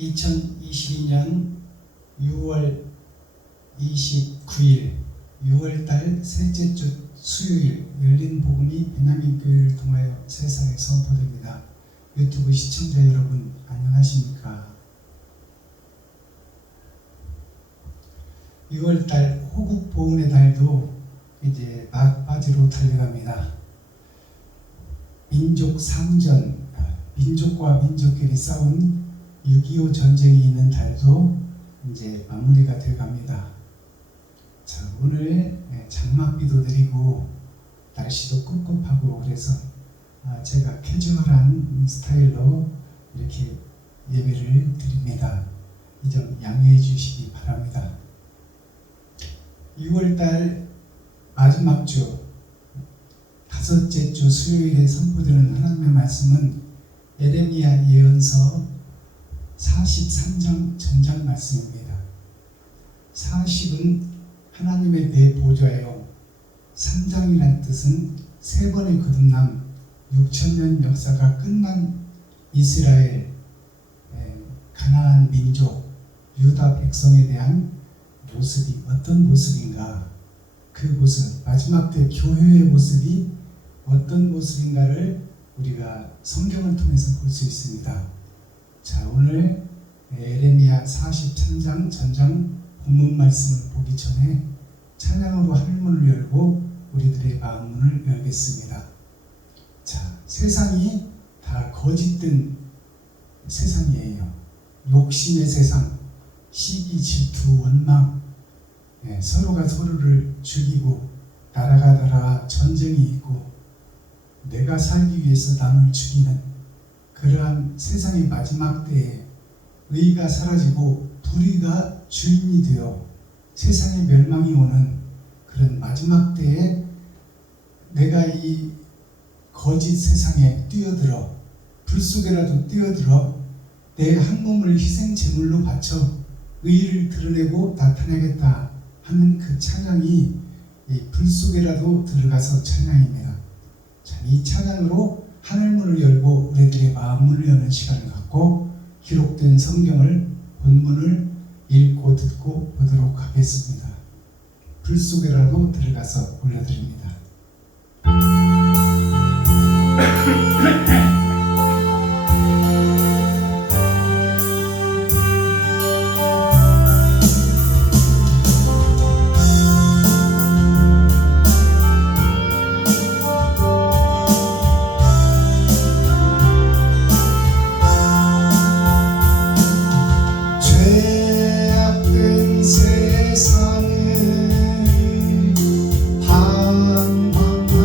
2022년 6월 29일 6월달 셋째 주 수요일 열린 복음이 베냐민교회를 통하여 세상에 선포됩니다. 유튜브 시청자 여러분 안녕하십니까? 6월달 호국 보훈의 달도 이제 막바지로 달려갑니다. 민족 상전, 민족과 민족끼리 싸운 6.25 전쟁이 있는 달도 이제 마무리가 되어 갑니다. 자, 오늘 장맛비도 내리고 날씨도 꿉꿉하고 그래서 제가 캐주얼한 스타일로 이렇게 예배를 드립니다. 이 점 양해해 주시기 바랍니다. 6월달 마지막 주 다섯째 주 수요일에 선포되는 하나님의 말씀은 예레미야 예언서 43장 전장 말씀입니다. 40은 하나님의 내 보좌요, 3장이란 뜻은 세 번의 거듭남, 6,000년 역사가 끝난 이스라엘, 가나안 민족, 유다 백성에 대한 모습이 어떤 모습인가, 그 모습, 마지막 때 교회의 모습이 어떤 모습인가를 우리가 성경을 통해서 볼 수 있습니다. 자, 오늘 예레미야 43장 전장 본문 말씀을 보기 전에 찬양으로 하늘문을 열고 우리들의 마음문을 열겠습니다. 자, 세상이 다 거짓된 세상이에요. 욕심의 세상, 시기, 질투, 원망, 서로가 서로를 죽이고 나라가 나라 전쟁이 있고 내가 살기 위해서 남을 죽이는 그러한 세상의 마지막 때에 의가 사라지고 불의가 주인이 되어 세상의 멸망이 오는 그런 마지막 때에 내가 이 거짓 세상에 뛰어들어 불 속에라도 뛰어들어 내 한 몸을 희생 제물로 바쳐 의를 드러내고 나타내겠다 하는 그 찬양이 이 불 속에라도 들어가서 찬양입니다. 자, 이 찬양으로 하늘문을 열고 우리들의 마음문을 여는 시간을 갖고 기록된 성경을 본문을 읽고 듣고 보도록 하겠습니다. 불 속에라도 들어가서 올려드립니다. 세상을 방황하다가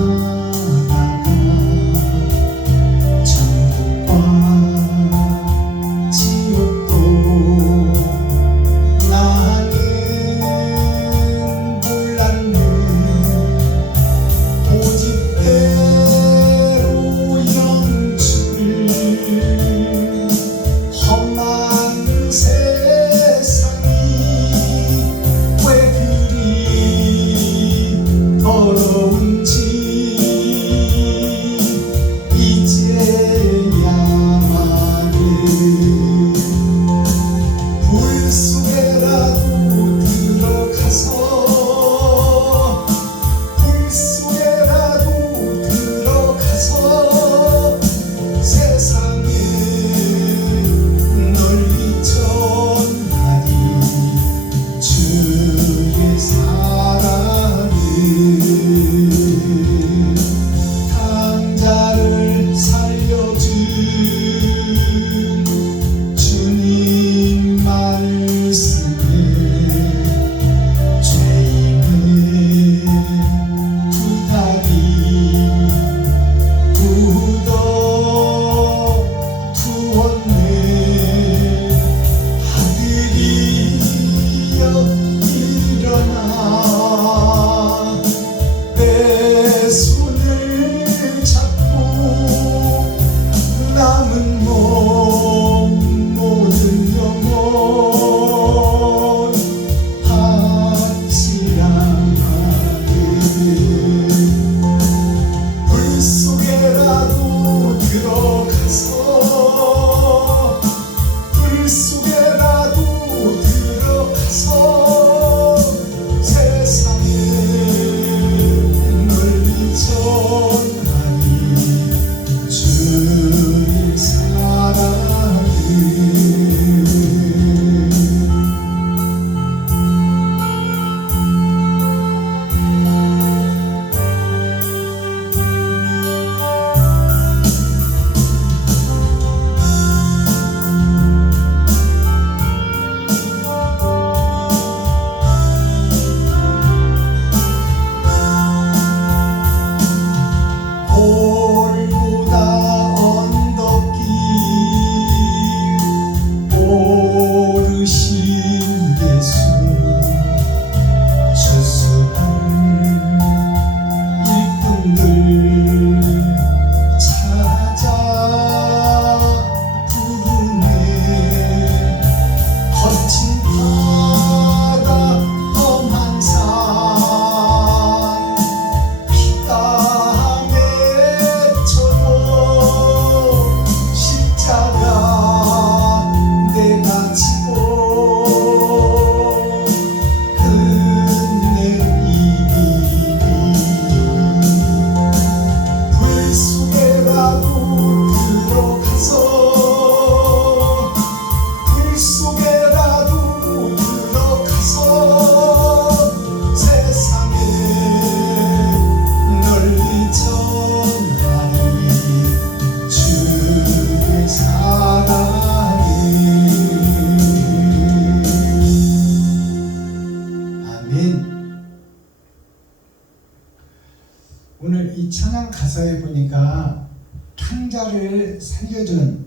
탕자를 살려준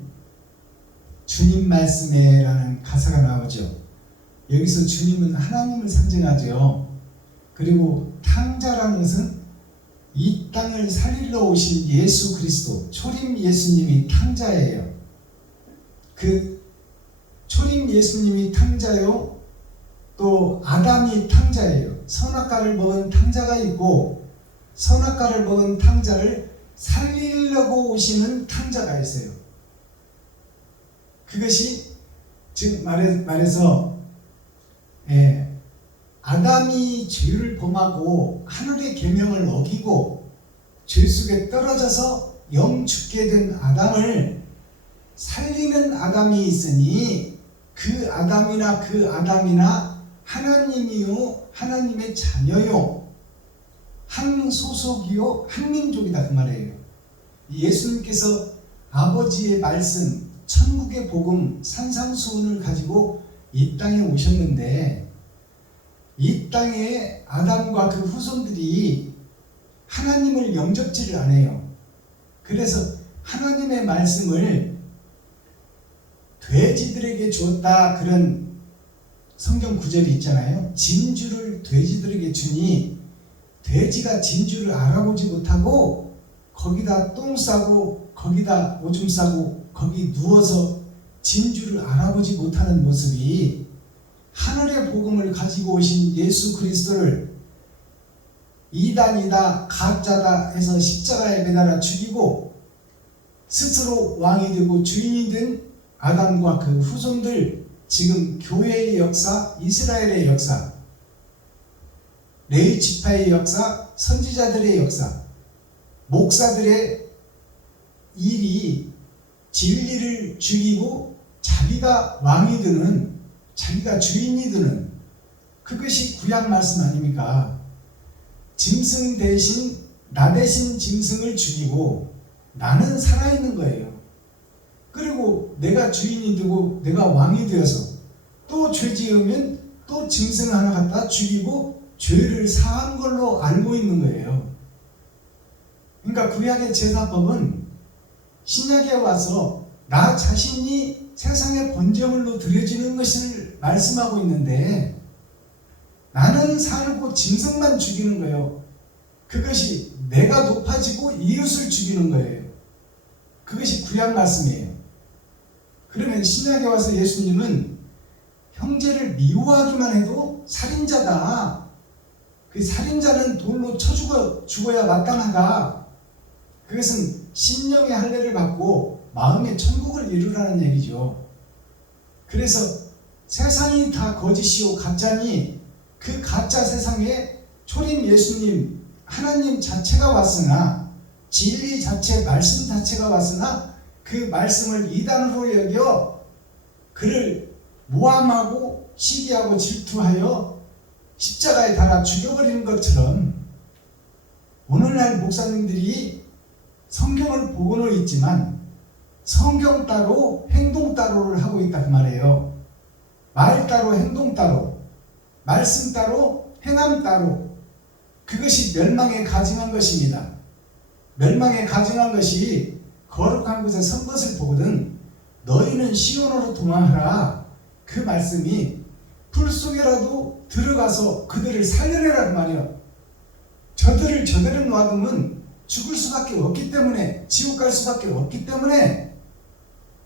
주님 말씀에라는 가사가 나오죠. 여기서 주님은 하나님을 상징하죠. 그리고 탕자라는 것은 이 땅을 살리러 오신 예수 그리스도, 초림 예수님이 탕자예요. 그 초림 예수님이 탕자요, 또 아담이 탕자예요. 선악과를 먹은 탕자가 있고 선악과를 먹은 탕자를 살리려고 오시는 탕자가 있어요. 그것이 즉 말해서 아담이 죄를 범하고 하늘의 계명을 어기고 죄 속에 떨어져서 영 죽게 된 아담을 살리는 아담이 있으니 그 아담이나 하나님이요, 하나님의 자녀요, 한 소속이요, 한 민족이다 그 말이에요. 예수님께서 아버지의 말씀, 천국의 복음, 산상수훈을 가지고 이 땅에 오셨는데 이 땅에 아담과 그 후손들이 하나님을 영접지를 안 해요. 그래서 하나님의 말씀을 돼지들에게 주었다, 그런 성경 구절이 있잖아요. 진주를 돼지들에게 주니 돼지가 진주를 알아보지 못하고 거기다 똥 싸고 거기다 오줌 싸고 거기 누워서 진주를 알아보지 못하는 모습이, 하늘의 복음을 가지고 오신 예수 그리스도를 이단이다, 가짜다 해서 십자가에 매달아 죽이고 스스로 왕이 되고 주인이 된 아담과 그 후손들, 지금 교회의 역사, 이스라엘의 역사, 레위 지파의 역사, 선지자들의 역사, 목사들의 일이 진리를 죽이고 자기가 왕이 되는, 자기가 주인이 되는, 그것이 구약 말씀 아닙니까? 짐승 대신, 나 대신 짐승을 죽이고 나는 살아있는 거예요. 그리고 내가 주인이 되고 내가 왕이 되어서 또 죄 지으면 또 짐승 하나 갖다 죽이고 죄를 사한 걸로 알고 있는 거예요. 그러니까 구약의 제사법은 신약에 와서 나 자신이 세상의 번제물로 드려지는 것을 말씀하고 있는데 나는 살고 짐승만 죽이는 거예요. 그것이 내가 높아지고 이웃을 죽이는 거예요. 그것이 구약 말씀이에요. 그러면 신약에 와서 예수님은 형제를 미워하기만 해도 살인자다, 그 살인자는 돌로 쳐 죽어야 마땅하다, 그것은 심령의 할례를 받고 마음의 천국을 이루라는 얘기죠. 그래서 세상이 다 거짓이요 가짜니 그 가짜 세상에 초림 예수님, 하나님 자체가 왔으나, 진리 자체, 말씀 자체가 왔으나 그 말씀을 이단으로 여겨 그를 모함하고 시기하고 질투하여 십자가에 달아 죽여버리는 것처럼, 오늘날 목사님들이 성경을 보고는 있지만 성경 따로 행동 따로를 하고 있다 그 말이에요. 말 따로 행동 따로, 말씀 따로 행함 따로. 그것이 멸망에 가증한 것입니다. 멸망에 가증한 것이 거룩한 곳에 선 것을 보거든 너희는 시온으로 도망하라, 그 말씀이 불 속에라도 들어가서 그들을 살려내라 그 말이에요. 저들을 저대로 놔두면 죽을 수밖에 없기 때문에, 지옥 갈 수밖에 없기 때문에,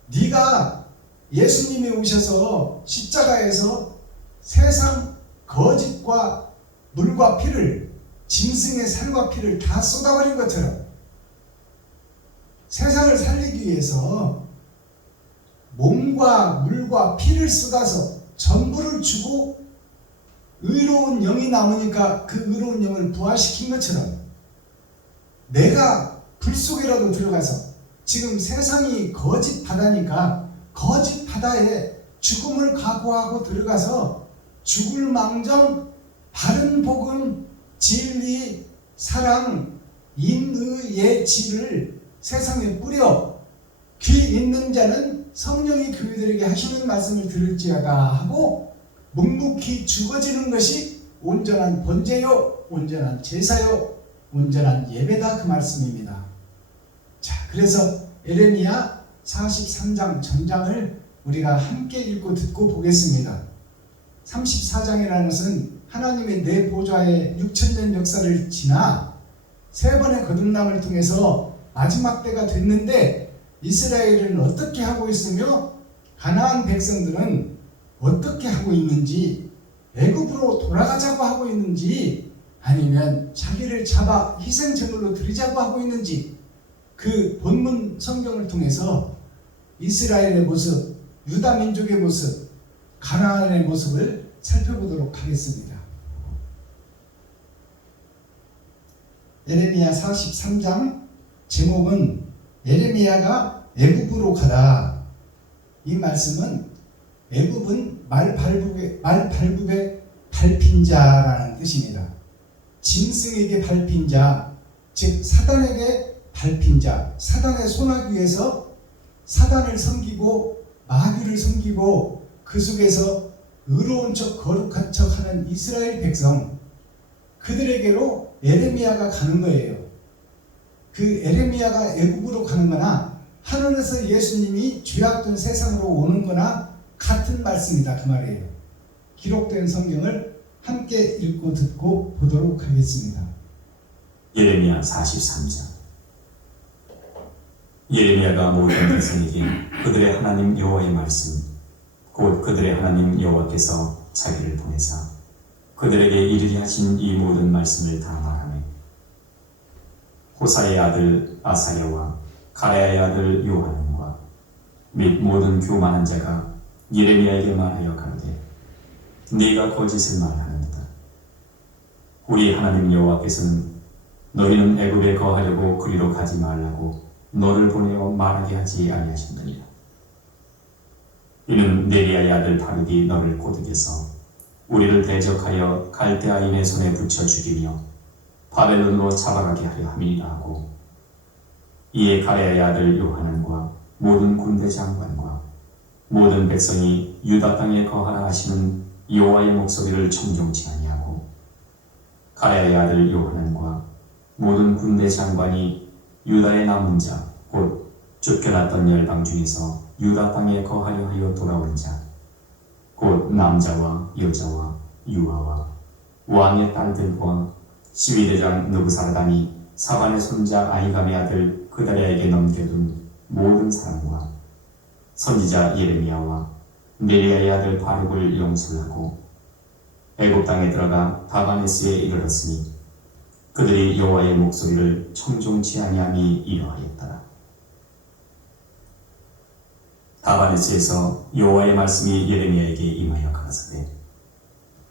네가 예수님이 오셔서 십자가에서 세상 거짓과 물과 피를, 짐승의 살과 피를 다 쏟아버린 것처럼 세상을 살리기 위해서 몸과 물과 피를 쏟아서 전부를 주고 의로운 영이 남으니까 그 의로운 영을 부활시킨 것처럼, 내가 불 속에라도 들어가서, 지금 세상이 거짓 바다니까 거짓 바다에 죽음을 각오하고 들어가서 죽을 망정 바른 복음, 진리, 사랑, 인의의 질을 세상에 뿌려 귀 있는 자는 성령이 교회들에게 하시는 말씀을 들을지어다 하고 묵묵히 죽어지는 것이 온전한 번제요, 온전한 제사요, 온전한 예배다 그 말씀입니다. 자, 그래서 에레미야 43장 전장을 우리가 함께 읽고 듣고 보겠습니다. 34장이라는 것은 하나님의 내 보좌의 6,000년 역사를 지나 세 번의 거듭남을 통해서 마지막 때가 됐는데 이스라엘은 어떻게 하고 있으며 가나안 백성들은 어떻게 하고 있는지, 애굽으로 돌아가자고 하고 있는지 아니면 자기를 잡아 희생제물로 드리자고 하고 있는지, 그 본문 성경을 통해서 이스라엘의 모습, 유다 민족의 모습, 가나안의 모습을 살펴보도록 하겠습니다. 예레미야 43장 제목은 예레미야가 애굽으로 가라. 이 말씀은 애굽은 말발굽의 밟힌 자라는 뜻입니다. 짐승에게 밟힌 자, 즉 사단에게 밟힌 자, 사단의 손아귀 위에서 사단을 섬기고 마귀를 섬기고 그 속에서 의로운 척 거룩한 척 하는 이스라엘 백성, 그들에게로 에레미야가 가는 거예요. 그 에레미야가 애굽으로 가는 거나 하늘에서 예수님이 죄악된 세상으로 오는 거나 같은 말씀이다, 그 말이에요. 기록된 성경을 함께 읽고 듣고 보도록 하겠습니다. 예레미야 43장. 예레미야가 모든 백성에게 그들의 하나님 여호와의 말씀, 곧 그들의 하나님 여호와께서 자기를 보내사 그들에게 이르게 하신 이 모든 말씀을 다 말하매, 호사의 아들 아사야와 가랴의 아들 요하난과 및 모든 교만한 자가 예레미야에게 말하여 가로되, 네가 거짓을 말하는도다. 우리 하나님 여호와께서는 너희는 애굽에 거하려고 그리로 가지 말라고 너를 보내어 말하게 하지 아니하셨느니라. 이는 네리야의 아들 바룩이 너를 꼬드겨서 우리를 대적하여 갈대아인의 손에 붙여 죽이며 바벨론으로 잡아가게 하려 함이니라 하고, 이에 가랴의 아들 요하난과 모든 군대 장관과 모든 백성이 유다 땅에 거하라 하시는 여호와의 목소리를 청종치 아니하고, 가랴의 아들 요하난과 모든 군대 장관이 유다의 남은 자, 곧 쫓겨났던 열방 중에서 유다 땅에 거하려 하여 돌아온 자, 곧 남자와 여자와 유아와 왕의 딸들과 시위대장 느부사라단이 사반의 손자 아히감의 아들 그다랴에게 넘겨둔 모든 사람과 선지자 예레미야와 네리야의 아들 바룩을 용서하고 애굽 땅에 들어가 다바네스에 이르렀으니 그들이 여호와의 목소리를 청종치 아니함이 이러하였더라. 다바네스에서 여호와의 말씀이 예레미야에게 임하여 가라사대,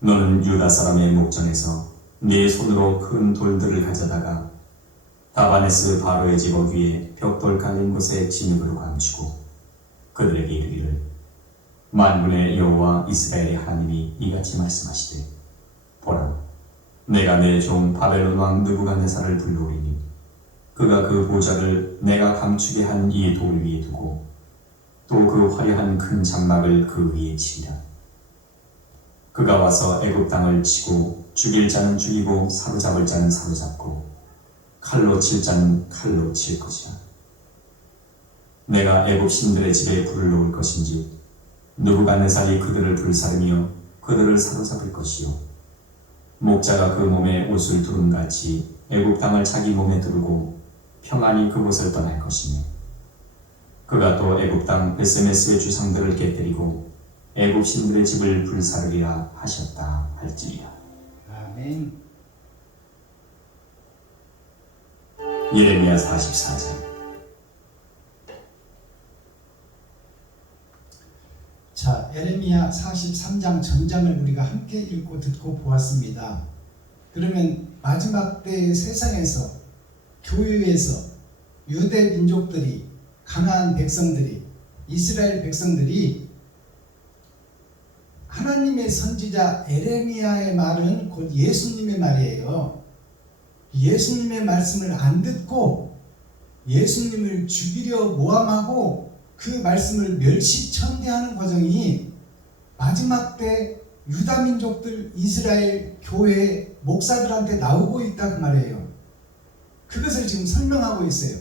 너는 유다 사람의 목전에서 네 손으로 큰 돌들을 가져다가 다바네스 바로의 제법 위에 벽돌 깔린 곳에 진흙으로 감추고 그들에게 이르기를, 만군의 여호와 이스라엘의 하나님이 이같이 말씀하시되, 보라, 내가 내 종 바벨론 왕 느부갓네살을 불러오리니 그가 그 보좌를 내가 감추게 한 이 돌 위에 두고 또 그 화려한 큰 장막을 그 위에 치리라. 그가 와서 애굽 땅을 치고 죽일 자는 죽이고 사로잡을 자는 사로잡고 칼로 칠 자는 칼로 칠 것이라. 내가 애굽 신들의 집에 불을 놓을 것인지 느부갓네살이 그들을 불사르며 그들을 사로잡을 것이요, 목자가 그 몸에 옷을 두른같이 애굽 땅을 자기 몸에 두르고 평안히 그곳을 떠날 것이며, 그가 또 애굽 땅 베세메스의 주상들을 깨뜨리고 애굽 신들의 집을 불사르리라 하셨다 할지니라. 아멘. 예레미야 44장. 자, 예레미야 43장 전장을 우리가 함께 읽고 듣고 보았습니다. 그러면 마지막 때의 세상에서, 교회에서 유대 민족들이, 가나안 백성들이, 이스라엘 백성들이 하나님의 선지자 에레미야의 말은 곧 예수님의 말이에요. 예수님의 말씀을 안 듣고 예수님을 죽이려 모함하고 그 말씀을 멸시천대하는 과정이 마지막 때 유다 민족들, 이스라엘 교회 목사들한테 나오고 있다, 그 말이에요. 그것을 지금 설명하고 있어요.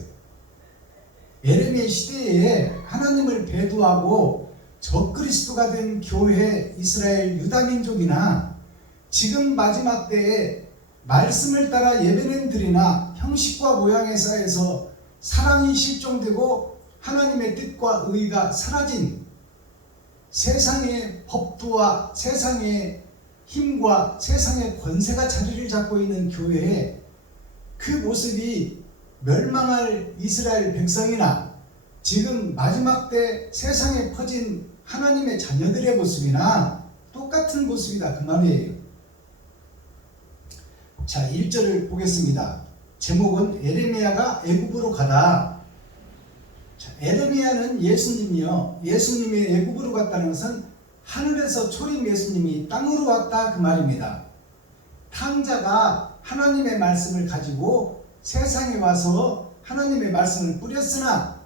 에레미야 시대에 하나님을 배도하고 적그리스도가 된 교회 이스라엘 유다 민족이나 지금 마지막 때에 말씀을 따라 예배는 드리나 형식과 모양에 쌓여서 사랑이 실종되고 하나님의 뜻과 의가 사라진 세상의 법도와 세상의 힘과 세상의 권세가 자리를 잡고 있는 교회에 그 모습이 멸망할 이스라엘 백성이나 지금 마지막 때 세상에 퍼진 하나님의 자녀들의 모습이나 똑같은 모습이다 그 말이에요. 자, 1절을 보겠습니다. 제목은 에레미야가 애굽으로 가다. 자, 에레미야는 예수님이요. 예수님이 애굽으로 갔다는 것은 하늘에서 초림 예수님이 땅으로 왔다 그 말입니다. 탕자가 하나님의 말씀을 가지고 세상에 와서 하나님의 말씀을 뿌렸으나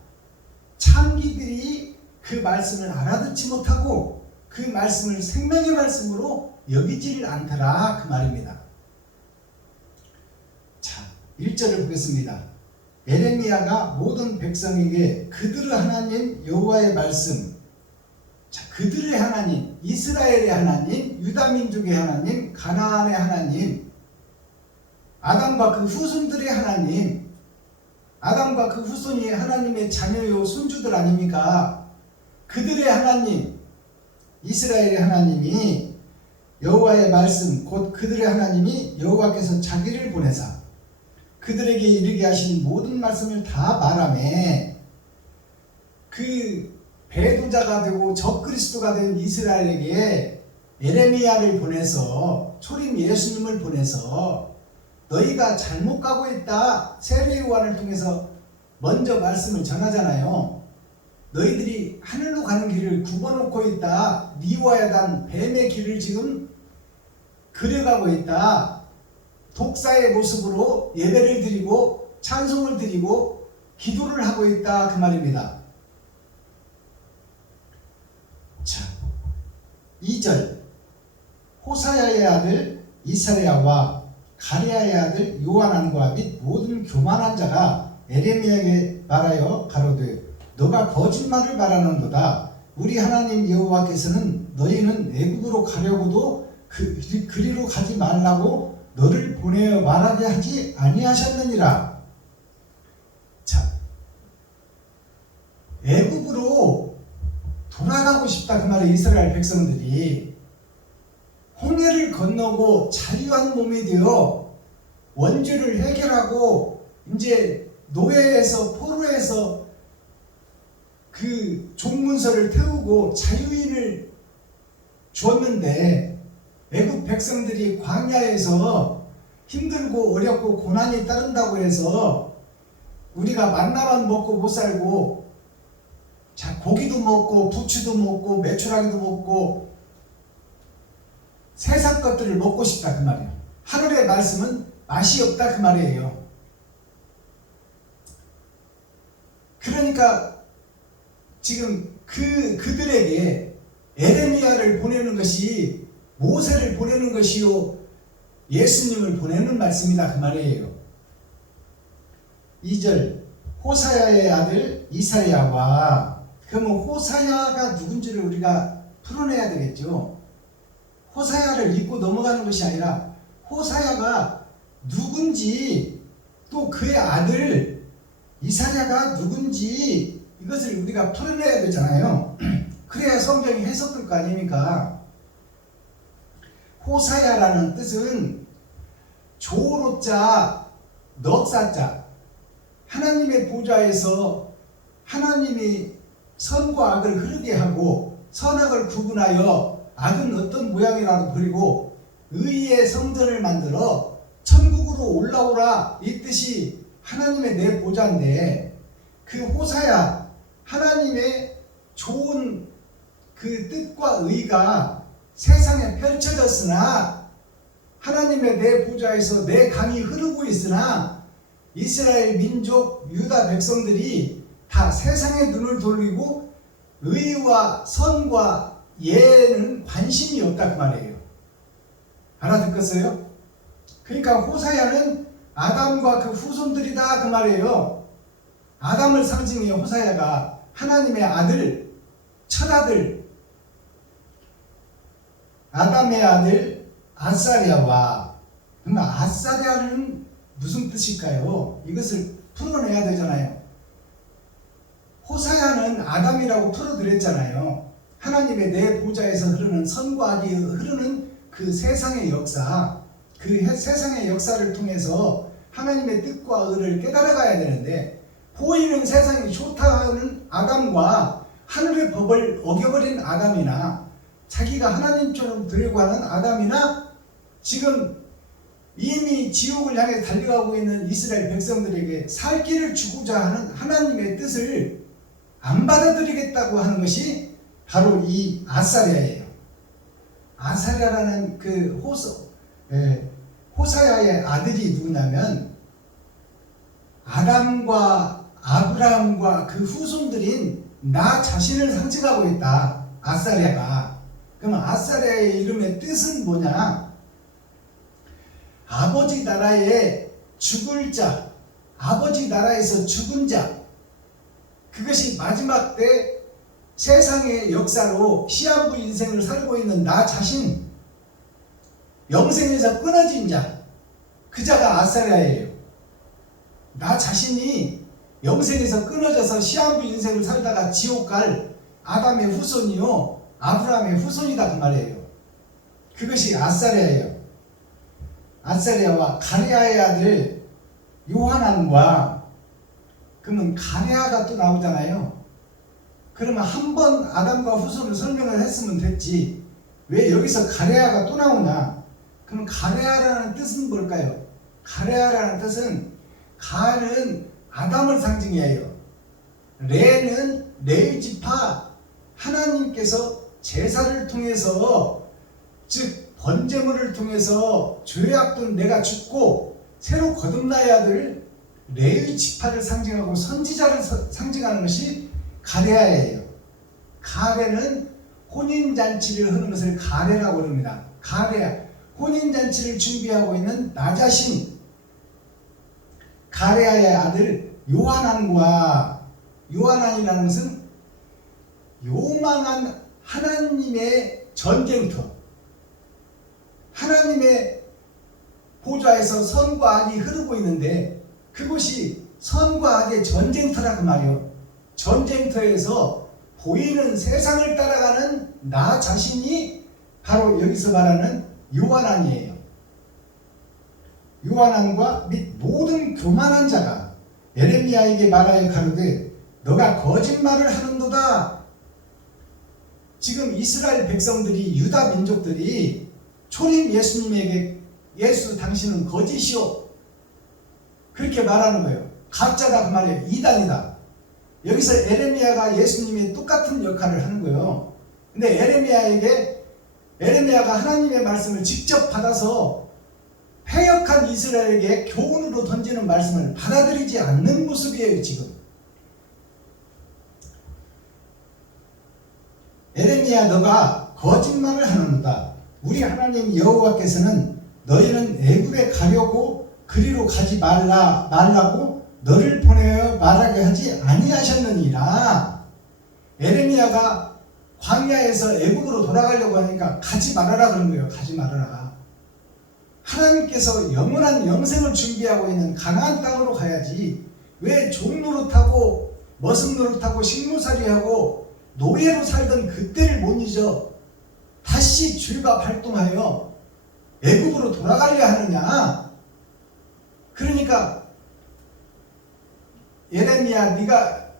창기들이 그 말씀을 알아듣지 못하고 그 말씀을 생명의 말씀으로 여기지를 않더라 그 말입니다. 자, 1절을 보겠습니다. 에레미야가 모든 백성에게 그들의 하나님 여호와의 말씀, 자, 그들의 하나님, 이스라엘의 하나님, 유다 민족의 하나님, 가나안의 하나님, 아담과 그 후손들의 하나님, 아담과 그 후손이 하나님의 자녀요 손주들 아닙니까? 그들의 하나님, 이스라엘의 하나님이 여호와의 말씀, 곧 그들의 하나님이 여호와께서 자기를 보내사 그들에게 이르게 하신 모든 말씀을 다 말하매 그 배도자가 되고 적그리스도가 된 이스라엘에게 에레미야를 보내서 초림 예수님을 보내서 너희가 잘못 가고 있다 세례요한을 통해서 먼저 말씀을 전하잖아요. 너희들이 하늘로 가는 길을 굽어놓고 있다. 니와야단 뱀의 길을 지금 그려가고 있다. 독사의 모습으로 예배를 드리고 찬송을 드리고 기도를 하고 있다 그 말입니다. 자, 2절 호사야의 아들 이사랴와 가랴의 아들 요하난과 및 모든 교만한 자가 에레미야에게 말하여 가로되 너가 거짓말을 말하는도다. 우리 하나님 여호와께서는 너희는 애굽으로 가려고도 그리로 가지 말라고 너를 보내어 말하게 하지 아니하셨느니라. 자, 애굽으로 돌아가고 싶다 그 말에 이스라엘 백성들이 홍해를 건너고 자유한 몸이 되어 원죄를 해결하고 이제 노예에서 포로에서 그 종문서를 태우고 자유인을 주었는데 애굽 백성들이 광야에서 힘들고 어렵고 고난이 따른다고 해서 우리가 만나만 먹고 못 살고 자 고기도 먹고 부추도 먹고 메추라기도 먹고 세상 것들을 먹고 싶다 그 말이에요. 하늘의 말씀은 맛이 없다 그 말이에요. 그러니까 지금 그들에게 에레미야를 보내는 것이 모세를 보내는 것이요 예수님을 보내는 말씀이다 그 말이에요. 2절 호사야의 아들 이사야와 그러면 호사야가 누군지를 우리가 풀어내야 되겠죠. 호사야를 잊고 넘어가는 것이 아니라 호사야가 누군지 또 그의 아들 이사야가 누군지 이것을 우리가 풀어내야 되잖아요. 그래야 성경이 해석될 거 아닙니까? 호사야라는 뜻은 조로자 넉사자 하나님의 보좌에서 하나님이 선과 악을 흐르게 하고 선악을 구분하여 악은 어떤 모양이라도 버리고 의의 성전을 만들어 천국으로 올라오라 이 뜻이 하나님의 내 보좌인데 그 호사야 하나님의 좋은 그 뜻과 의가 세상에 펼쳐졌으나 하나님의 내 보좌에서 내 강이 흐르고 있으나 이스라엘 민족 유다 백성들이 다 세상의 눈을 돌리고 의와 선과 예에는 관심이 없다 그 말이에요. 알아듣겠어요? 그러니까 호사야는 아담과 그 후손들이다 그 말이에요. 아담을 상징해 호사야가 하나님의 아들, 첫아들, 아담의 아들 아사랴와, 그럼 아사랴는 무슨 뜻일까요? 이것을 풀어내야 되잖아요. 호사야는 아담이라고 풀어드렸잖아요. 하나님의 내 보좌에서 흐르는 선과 악이 흐르는 그 세상의 역사, 그 세상의 역사를 통해서 하나님의 뜻과 의를 깨달아가야 되는데, 보이는 세상이 좋다 하는 아담과 하늘의 법을 어겨버린 아담이나 자기가 하나님처럼 되려고 하는 아담이나 지금 이미 지옥을 향해 달려가고 있는 이스라엘 백성들에게 살 길을 주고자 하는 하나님의 뜻을 안 받아들이겠다고 하는 것이 바로 이 아사랴예요. 아사랴라는 그 호사야의 아들이 누구냐면 아담과 아브라함과 그 후손들인 나 자신을 상징하고 있다, 아사랴가. 그럼 아사랴의 이름의 뜻은 뭐냐? 아버지 나라에 죽을 자, 아버지 나라에서 죽은 자, 그것이 마지막 때 세상의 역사로 시한부 인생을 살고 있는 나 자신, 영생에서 끊어진 자, 그 자가 아사랴예요. 나 자신이 영생에서 끊어져서 시한부 인생을 살다가 지옥 갈 아담의 후손이요 아브라함의 후손이다, 그 말이에요. 그것이 아사랴예요. 아사랴와 가레아의 아들 요하난과, 그러면 가레아가 또 나오잖아요. 그러면 한 번 아담과 후손을 설명을 했으면 됐지, 왜 여기서 가레아가 또 나오냐? 그럼 가레아라는 뜻은 뭘까요? 가레아라는 뜻은, 가는 아담을 상징해요. 레는 레위 지파, 하나님께서 제사를 통해서, 즉 번제물을 통해서 죄악돈 내가 죽고 새로 거듭나야 될 레위 지파를 상징하고 선지자를 상징하는 것이 가레아예요. 가레는 혼인잔치를 하는 것을 가레라고 합니다. 가레아, 혼인잔치를 준비하고 있는 나 자신, 가레아의 아들 요하난과, 요하난이라는 것은 요망한 하나님의 전쟁터, 하나님의 보좌에서 선과 악이 흐르고 있는데 그것이 선과 악의 전쟁터라 그 말이요. 전쟁터에서 보이는 세상을 따라가는 나 자신이 바로 여기서 말하는 요한안이에요. 요한안과 및 모든 교만한 자가 에레미야에게 말하여 가로되 너가 거짓말을 하는도다. 지금 이스라엘 백성들이, 유다 민족들이 초림 예수님에게 예수 당신은 거짓이요, 그렇게 말하는 거예요. 가짜다 그 말이에요. 이단이다. 여기서 에레미야가 예수님의 똑같은 역할을 하는 거예요. 근데 에레미야가 하나님의 말씀을 직접 받아서 패역한 이스라엘에게 교훈으로 던지는 말씀을 받아들이지 않는 모습이에요. 지금 에레미야, 너가 거짓말을 하는도다. 우리 하나님 여호와께서는 너희는 애굽에 가려고 그리로 가지 말라고 너를 보내어 말하게 하지 아니하셨느니라. 에레미야가 광야에서 애굽으로 돌아가려고 하니까 가지 말아라 그런 거예요. 가지 말아라. 하나님께서 영원한 영생을 준비하고 있는 가나안 땅으로 가야지, 왜 종노릇하고 머슴노릇하고 식모살이하고 노예로 살던 그때를 못 잊어 다시 죄가 발동하여 애굽으로 돌아가려 하느냐. 그러니까 예레미야, 네가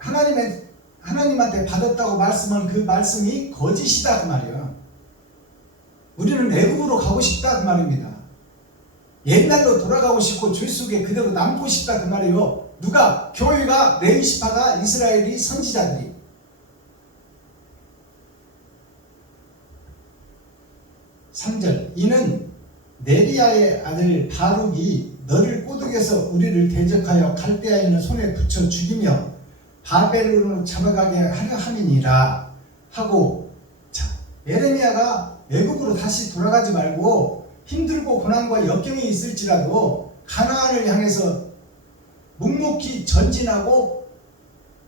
하나님한테 받았다고 말씀한 그 말씀이 거짓이다 그 말이에요. 우리는 애굽으로 가고 싶다 그 말입니다. 옛날로 돌아가고 싶고 죄 속에 그대로 남고 싶다 그 말이에요. 누가? 교회가, 레위시파가, 이스라엘이, 선지자들이. (3절) 이는 네리야의 아들 바룩이 너를 꼬드겨서 우리를 대적하여 갈대아인의 손에 붙여 죽이며 바벨론으로 잡아가게 하려 함이니라 하고, 자, 에레미야가 애굽으로 다시 돌아가지 말고 힘들고 고난과 역경이 있을지라도 가나안을 향해서 묵묵히 전진하고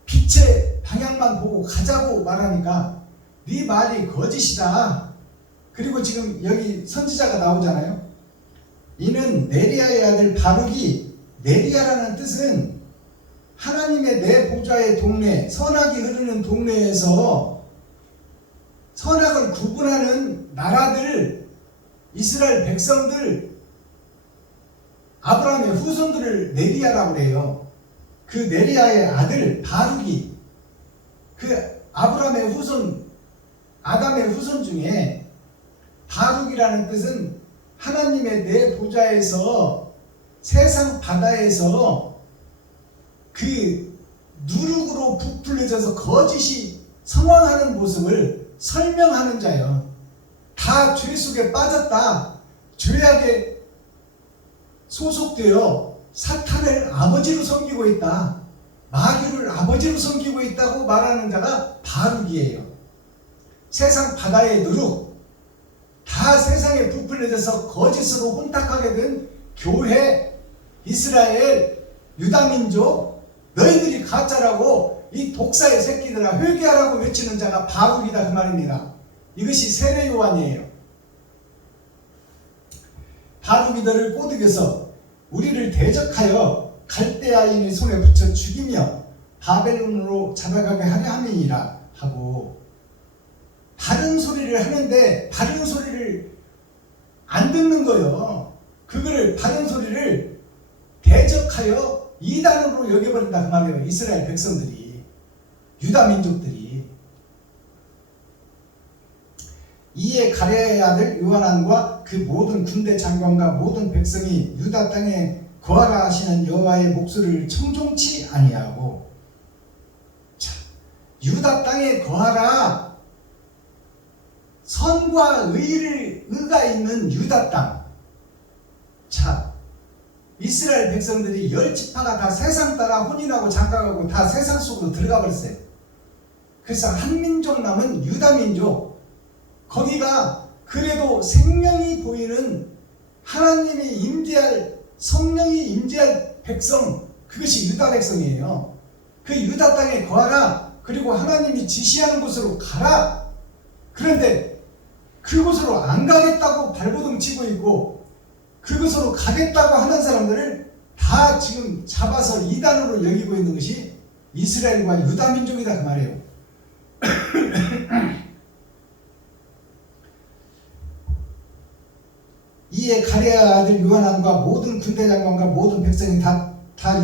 빛의 방향만 보고 가자고 말하니까 네 말이 거짓이다. 그리고 지금 여기 선지자가 나오잖아요. 이는 네리야의 아들 바룩이, 네리야라는 뜻은 하나님의 내 보좌의 동네, 선악이 흐르는 동네에서 선악을 구분하는 나라들, 이스라엘 백성들, 아브라함의 후손들을 네리야라고 그래요. 그 네리야의 아들 바룩이, 그 아브라함의 후손, 아담의 후손 중에 바룩이라는 뜻은 하나님의 내 보좌에서, 세상 바다에서 그 누룩으로 부풀려져서 거짓이 성황하는 모습을 설명하는 자예요. 다 죄 속에 빠졌다. 죄악에 소속되어 사탄을 아버지로 섬기고 있다. 마귀를 아버지로 섬기고 있다고 말하는 자가 바룩이에요. 세상 바다의 누룩, 다 세상에 부풀려져서 거짓으로 혼탁하게 된 교회, 이스라엘, 유다민족, 너희들이 가짜라고 이 독사의 새끼들아 회개하라고 외치는 자가 바룩이다 그 말입니다. 이것이 세례 요한이에요. 바룩이 너를 꼬드겨서 우리를 대적하여 갈대아인의 손에 붙여 죽이며 바벨론으로 잡아가게 하려 함이니라 하고, 바른 소리를 하는데 바른 소리를 안 듣는 거예요. 그거를 바른 소리를 대적하여 이단으로 여겨버린다 그 말이에요. 이스라엘 백성들이, 유다 민족들이. 이에 가레아의 아들 요하난과 그 모든 군대 장관과 모든 백성이 유다 땅에 거하라 하시는 여호와의 목소리를 청종치 아니하고, 자, 유다 땅에 거하라, 선과 의가 있는 유다 땅. 자, 이스라엘 백성들이 10지파가 다 세상 따라 혼인하고 장가가고 다 세상 속으로 들어가 버렸어요. 그래서 한 민족 남은 유다 민족, 거기가 그래도 생명이 보이는 하나님이 임재할, 성령이 임재할 백성, 그것이 유다 백성이에요. 그 유다 땅에 거하라. 그리고 하나님이 지시하는 곳으로 가라. 그런데 그곳으로 안 가겠다고 발버둥 치고 있고, 그곳으로 가겠다고 하는 사람들을 다 지금 잡아서 이단으로 여기고 있는 것이 이스라엘과 유다 민족이다 그 말이에요. 이에 가레아 아들 요하난과 모든 군대 장관과 모든 백성이 다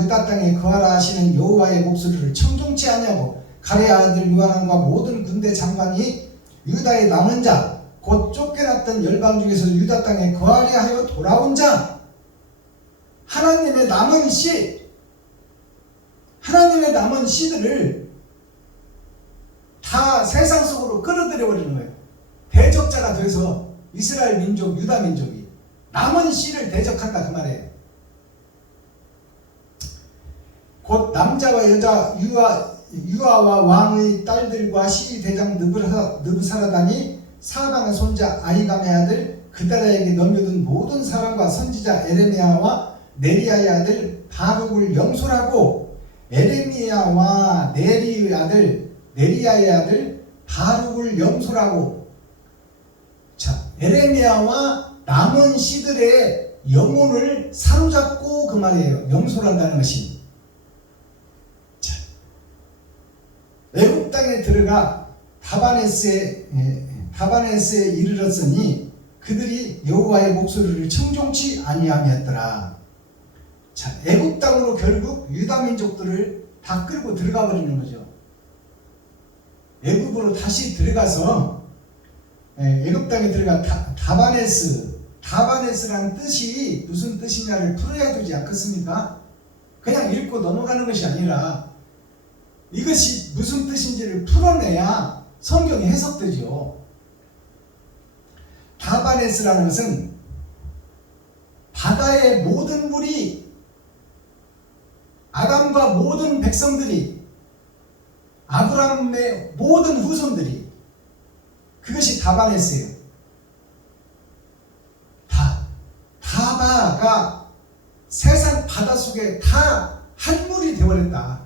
유다 땅에 거하라 하시는 여호와의 목소리를 청종치 아니하고, 가레아 아들 요하난과 모든 군대 장관이 유다의 남은 자, 곧 쫓겨났던 열방 중에서 유다 땅에 거하려 하여 돌아온 자, 하나님의 남은 씨, 하나님의 남은 씨들을 다 세상 속으로 끌어들여 버리는 거예요. 대적자가 돼서 이스라엘 민족, 유다 민족이 남은 씨를 대적한다 그 말이에요. 곧 남자와 여자 유아와 왕의 딸들과 시대장 느부사라단이 사방의 손자 아히감의 아들 그다라에게 넘겨둔 모든 사람과 선지자 에레미야와 네리야의 아들 바룩을 영솔하고, 에레미야와 네리야의 아들 바룩을 영솔하고, 자, 에레미야와 남은 씨들의 영혼을 사로잡고 그 말이에요. 영솔한다는 것이. 자, 애굽 땅에 들어가 다바네스에 이르렀으니 그들이 여호와의 목소리를 청종치 아니함이었더라. 자, 애굽 땅으로 결국 유다 민족들을 다 끌고 들어가 버리는 거죠. 애굽으로 다시 들어가서 애굽 땅에 들어가 다바네스라는 뜻이 무슨 뜻이냐를 풀어야 되지 않겠습니까? 그냥 읽고 넘어가는 것이 아니라 이것이 무슨 뜻인지를 풀어내야 성경이 해석되죠. 다바네스라는 것은 바다의 모든 물이, 아담과 모든 백성들이, 아브라함의 모든 후손들이, 그것이 다바네스예요. 다바가 세상 바다 속에 다 한 물이 되어버렸다.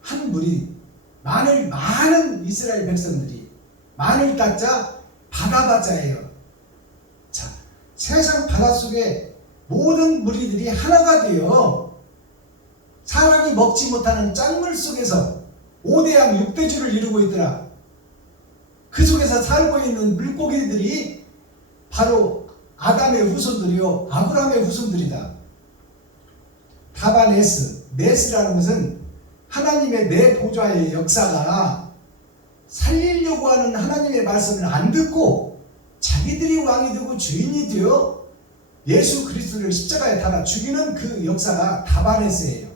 한 물이 많은 이스라엘 백성들이 마늘 따자 바다바자예요. 자, 세상 바닷속에 모든 무리들이 하나가 되어 사람이 먹지 못하는 짠물 속에서 5대양 6대주를 이루고 있더라. 그 속에서 살고 있는 물고기들이 바로 아담의 후손들이요 아브라함의 후손들이다. 네스라는 것은 하나님의 내 보좌의 역사가 살리려고 하는 하나님의 말씀을 안 듣고 자기들이 왕이 되고 주인이 되어 예수 그리스도를 십자가에 달아 죽이는 그 역사가 다바네스예요.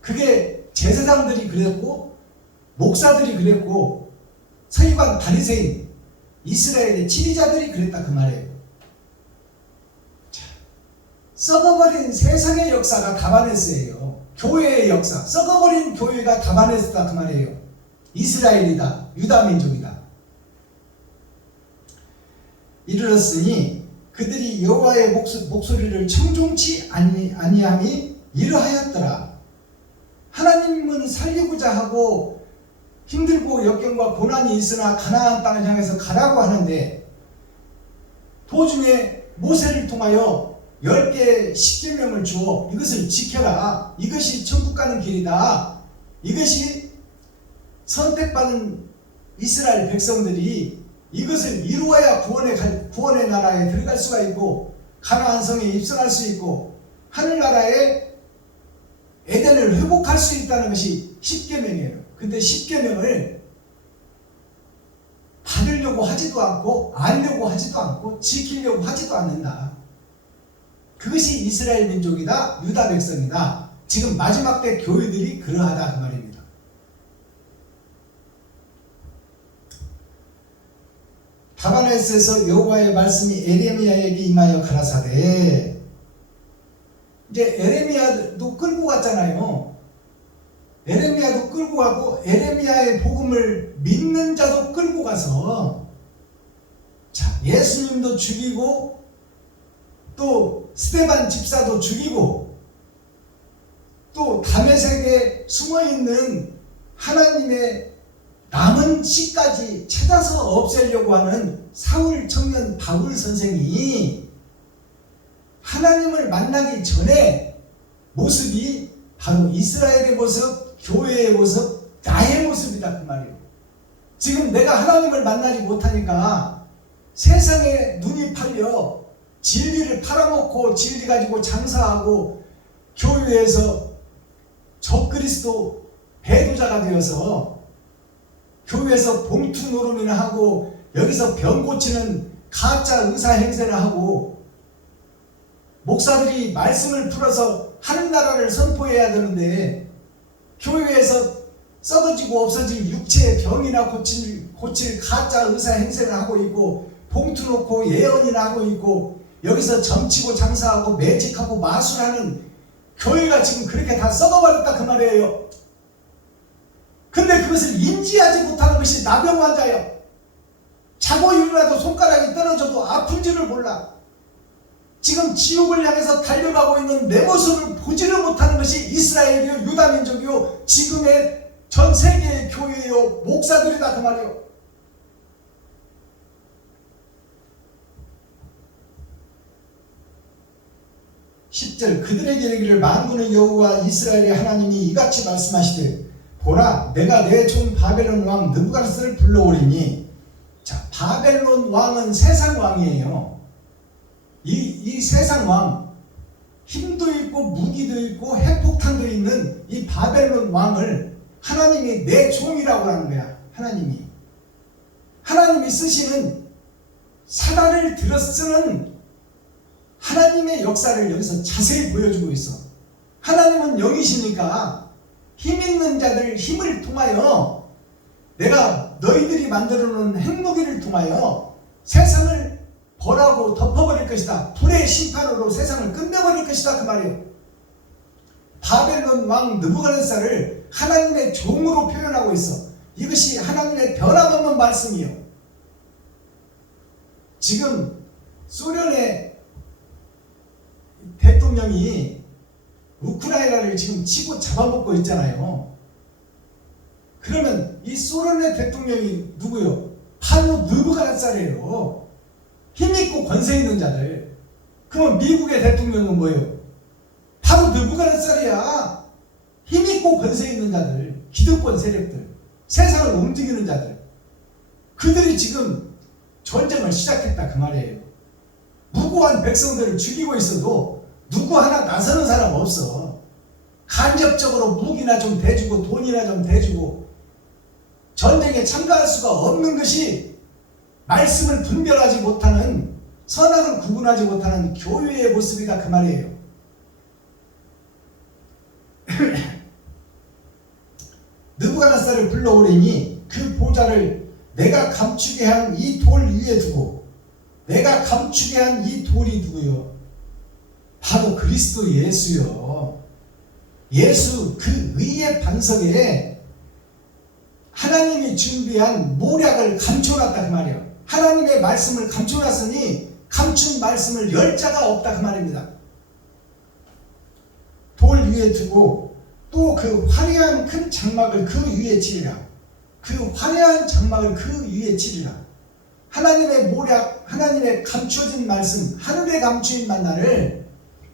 그게 제사장들이 그랬고 목사들이 그랬고 서기관 바리새인 이스라엘의 지리자들이 그랬다 그 말이에요. 자, 썩어버린 세상의 역사가 다바네스예요. 교회의 역사, 썩어버린 교회가 다바네스다 그 말이에요. 이스라엘이다, 유다민족이다. 이르렀으니 그들이 여호와의 목소리를 청종치 아니함이 이러하였더라. 하나님은 살리고자 하고 힘들고 역경과 고난이 있으나 가나안 땅을 향해서 가라고 하는데 도중에 모세를 통하여 10개의 십계명을 주어 이것을 지켜라. 이것이 천국 가는 길이다. 이것이 선택받은 이스라엘 백성들이 이것을 이루어야 구원의 나라에 들어갈 수가 있고 가나안 성에 입성할 수 있고 하늘나라에 에덴을 회복할 수 있다는 것이 십계명이에요. 근데 십계명을 받으려고 하지도 않고 알려고 하지도 않고 지키려고 하지도 않는다. 그것이 이스라엘 민족이다. 유다 백성이다. 지금 마지막 때 교회들이 그러하다 그 말입니다. 다바네스에서 여호와의 말씀이 에레미야에게 임하여 가라사대. 이제 에레미야도 끌고 갔잖아요. 에레미야도 끌고 가고 에레미야의 복음을 믿는 자도 끌고 가서 자, 예수님도 죽이고 또 스데반 집사도 죽이고 또 다메섹에 숨어있는 하나님의 남은 씨까지 찾아서 없애려고 하는 사울 청년 바울 선생이 하나님을 만나기 전에 모습이 바로 이스라엘의 모습, 교회의 모습, 나의 모습이다 그 말이에요. 지금 내가 하나님을 만나지 못하니까 세상에 눈이 팔려 진리를 팔아먹고 진리 가지고 장사하고 교회에서 적그리스도 배도자가 되어서 교회에서 봉투 노름이나 하고 여기서 병 고치는 가짜 의사 행세를 하고 목사들이 말씀을 풀어서 하늘나라를 선포해야 되는데 교회에서 썩어지고 없어진 육체의 병이나 고칠 가짜 의사 행세를 하고 있고 봉투 놓고 예언이나 하고 있고 여기서 점치고 장사하고 매직하고 마술하는 교회가 지금 그렇게 다 썩어버렸다 그 말이에요. 근데 그것을 인지하지 못하는 것이 나병 환자예요. 자고 일어나도 손가락이 떨어져도 아픈 줄을 몰라. 지금 지옥을 향해서 달려가고 있는 내 모습을 보지를 못하는 것이 이스라엘이요 유다민족이요 지금의 전 세계의 교회요 목사들이다 그 말이에요. (10절) 그들에게 이르기를 만군의 여호와 이스라엘의 하나님이 이같이 말씀하시되 보라 내가 내 종 바벨론 왕 느부갓네살을 불러오리니. 자, 바벨론 왕은 세상 왕이에요. 이 세상 왕, 힘도 있고 무기도 있고 핵폭탄도 있는 이 바벨론 왕을 하나님이 내 종이라고 하는 거야. 하나님이 쓰시는 사단을 들어 쓰는 하나님의 역사를 여기서 자세히 보여주고 있어. 하나님은 영이시니까 힘 있는 자들 힘을 통하여 내가 너희들이 만들어 놓은 핵무기를 통하여 세상을 벌하고 덮어버릴 것이다. 불의 심판으로 세상을 끝내버릴 것이다 그 말이에요. 바벨론 왕 느부갓네살을 하나님의 종으로 표현하고 있어. 이것이 하나님의 변함없는 말씀이요. 지금 소련의 대통령이 우크라이나를 지금 치고 잡아먹고 있잖아요. 그러면 이 소련의 대통령이 누구요? 바로 느부갓네살이에요. 힘있고 권세 있는 자들. 그러면 미국의 대통령은 뭐예요? 바로 느부갓네살이야. 힘있고 권세 있는 자들, 기득권 세력들, 세상을 움직이는 자들. 그들이 지금 전쟁을 시작했다 그 말이에요. 무고한 백성들을 죽이고 있어도 누구 하나 나서는 사람 없어. 간접적으로 무기나 좀 대주고 돈이나 좀 대주고 전쟁에 참가할 수가 없는 것이 말씀을 분별하지 못하는, 선악을 구분하지 못하는 교회의 모습이다 그 말이에요. 느부갓네살을 불러오리니 그 보좌를 내가 감추게 한 이 돌 위에 두고, 내가 감추게 한 이 돌이 누구요? 바로 그리스도 예수요. 예수 그 의의 반석에 하나님이 준비한 모략을 감춰놨다 그 말이에요. 하나님의 말씀을 감춰놨으니 감춘 말씀을 열 자가 없다 그 말입니다. 돌 위에 두고 또 그 화려한 큰 장막을 그 위에 치리라. 그 화려한 장막을 그 위에 치리라. 하나님의 모략, 하나님의 감춰진 말씀, 하늘에 감추인 만나를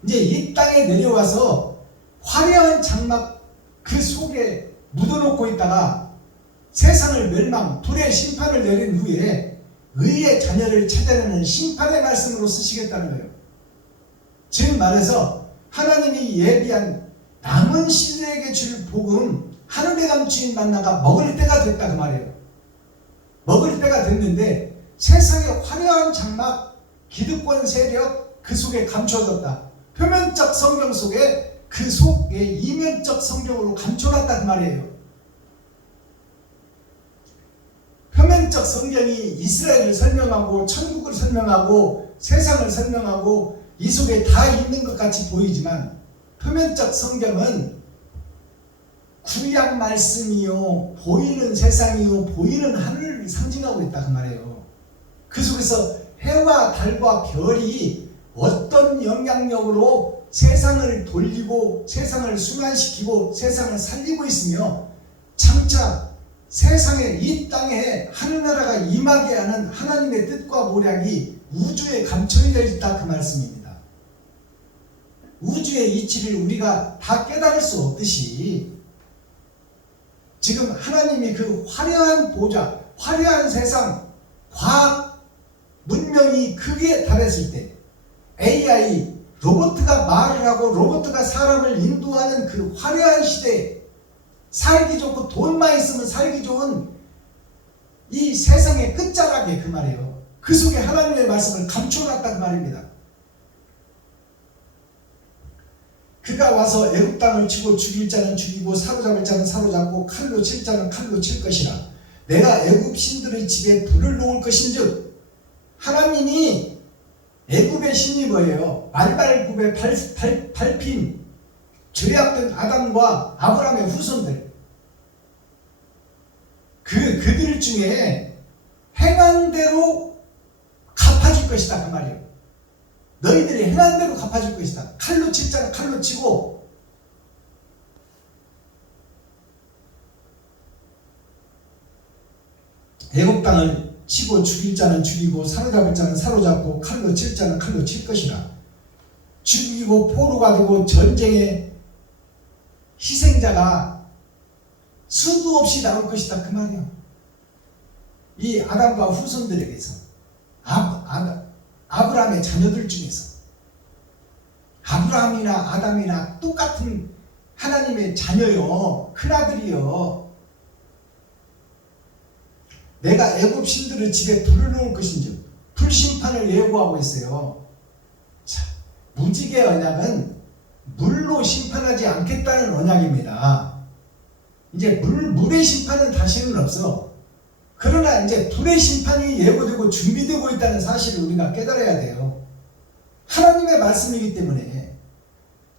이제 이 땅에 내려와서 화려한 장막 그 속에 묻어놓고 있다가 세상을 멸망, 불의 심판을 내린 후에 의의 자녀를 찾아내는 심판의 말씀으로 쓰시겠다는 거예요. 즉 말해서 하나님이 예비한 남은 시대에게 줄 복음, 하늘에 감추인 만나가 먹을 때가 됐다 그 말이에요. 먹을 때가 됐는데 세상의 화려한 장막, 기득권 세력 그 속에 감춰졌다. 표면적 성경 속에 그 속에 이면적 성경으로 감춰놨다 그 말이에요. 표면적 성경이 이스라엘을 설명하고 천국을 설명하고 세상을 설명하고 이 속에 다 있는 것 같이 보이지만 표면적 성경은 구약 말씀이요, 보이는 세상이요, 보이는 하늘을 상징하고 있다 그 말이에요. 그 속에서 해와 달과 별이 어떤 영향력으로 세상을 돌리고 세상을 순환시키고 세상을 살리고 있으며 장차 세상에 이 땅에 하늘나라가 임하게 하는 하나님의 뜻과 모략이 우주에 감춰져 있다 그 말씀입니다. 우주의 이치를 우리가 다 깨달을 수 없듯이 지금 하나님이 그 화려한 보좌, 화려한 세상, 과학 문명이 크게 달했을 때 AI, 로봇가 말을 하고 로봇가 사람을 인도하는 그 화려한 시대에 살기 좋고 돈만 있으면 살기 좋은 이 세상의 끝자락에 그 말이에요. 그 속에 하나님의 말씀을 감춰놨다 그 말입니다. 그가 와서 애굽 땅을 치고 죽일 자는 죽이고 사로잡을 자는 사로잡고 칼로 칠 자는 칼로 칠 것이라. 내가 애굽 신들의 집에 불을 놓을 것인즉, 하나님이 애굽의 신이 뭐예요? 말발굽에 밟힌 죄악된 아담과 아브라함의 후손들, 그들 중에 행한 대로 갚아줄 것이다 그 말이에요. 너희들이 행한 대로 갚아줄 것이다. 칼로 칠 자는 칼로 치고 애굽 땅을 치고 죽일 자는 죽이고 사로잡을 자는 사로잡고 칼로 칠 자는 칼로 칠 것이라. 죽이고 포로가 되고 전쟁의 희생자가 수도 없이 나올 것이다 그 말이에요. 이 아담과 후손들에게서 아브라함의 자녀들 중에서 아브라함이나 아담이나 똑같은 하나님의 자녀요, 큰아들이요. 내가 애굽 신들의 집에 불을 놓을 것인즉, 불심판을 예고하고 있어요. 자, 무지개 언약은 물로 심판하지 않겠다는 언약입니다. 이제 물의 심판은 다시는 없어. 그러나 이제 불의 심판이 예고되고 준비되고 있다는 사실을 우리가 깨달아야 돼요. 하나님의 말씀이기 때문에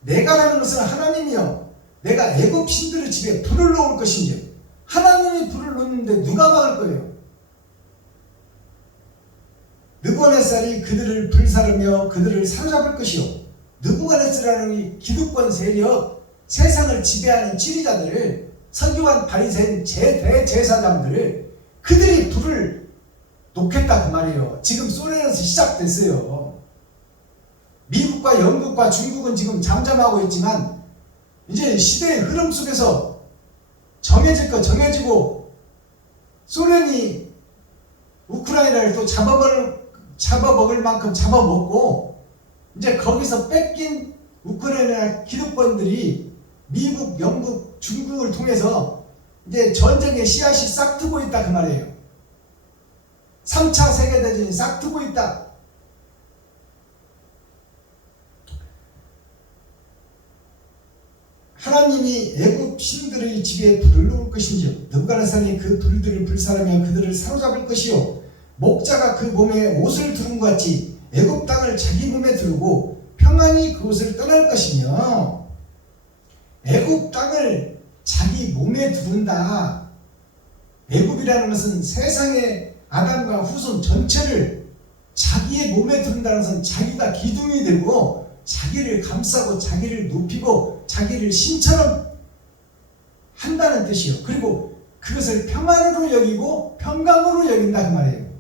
내가라는 것은 하나님이요, 내가 애굽 신들의 집에 불을 놓을 것인지, 하나님이 불을 놓는데 누가 막을 거예요? 느부갓네살이 그들을 불사르며 그들을 사로잡을 것이요. 느부갓네살이라는 이 기득권 세력, 세상을 지배하는 지리자들을 서기관 바리새인 대제사장들 그들이 불을 놓겠다 그 말이에요. 지금 소련에서 시작됐어요. 미국과 영국과 중국은 지금 잠잠하고 있지만 이제 시대의 흐름 속에서 정해질 거 정해지고 소련이 우크라이나를 또 잡아먹을 만큼 잡아먹고 이제 거기서 뺏긴 우크라이나 기득권들이 미국, 영국, 중국을 통해서 이제 전쟁의 씨앗이 싹트고 있다 그 말이에요. 3차 세계대전이 싹트고 있다. 하나님이 애굽 신들의 집에 불을 놓을 것인지요 느부갓네살이 그 불들을 불사르며 그들을 사로잡을 것이요 목자가 그 몸에 옷을 두른 것 같이 애굽 땅을 자기 몸에 두르고 평안히 그곳을 떠날 것이며 애굽 땅을 자기 몸에 두른다. 애굽이라는 것은 세상의 아담과 후손 전체를 자기의 몸에 두른다는 것은 자기가 기둥이 되고 자기를 감싸고 자기를 높이고 자기를 신처럼 한다는 뜻이요. 그리고 그것을 평안으로 여기고 평강으로 여긴다 그 말이에요.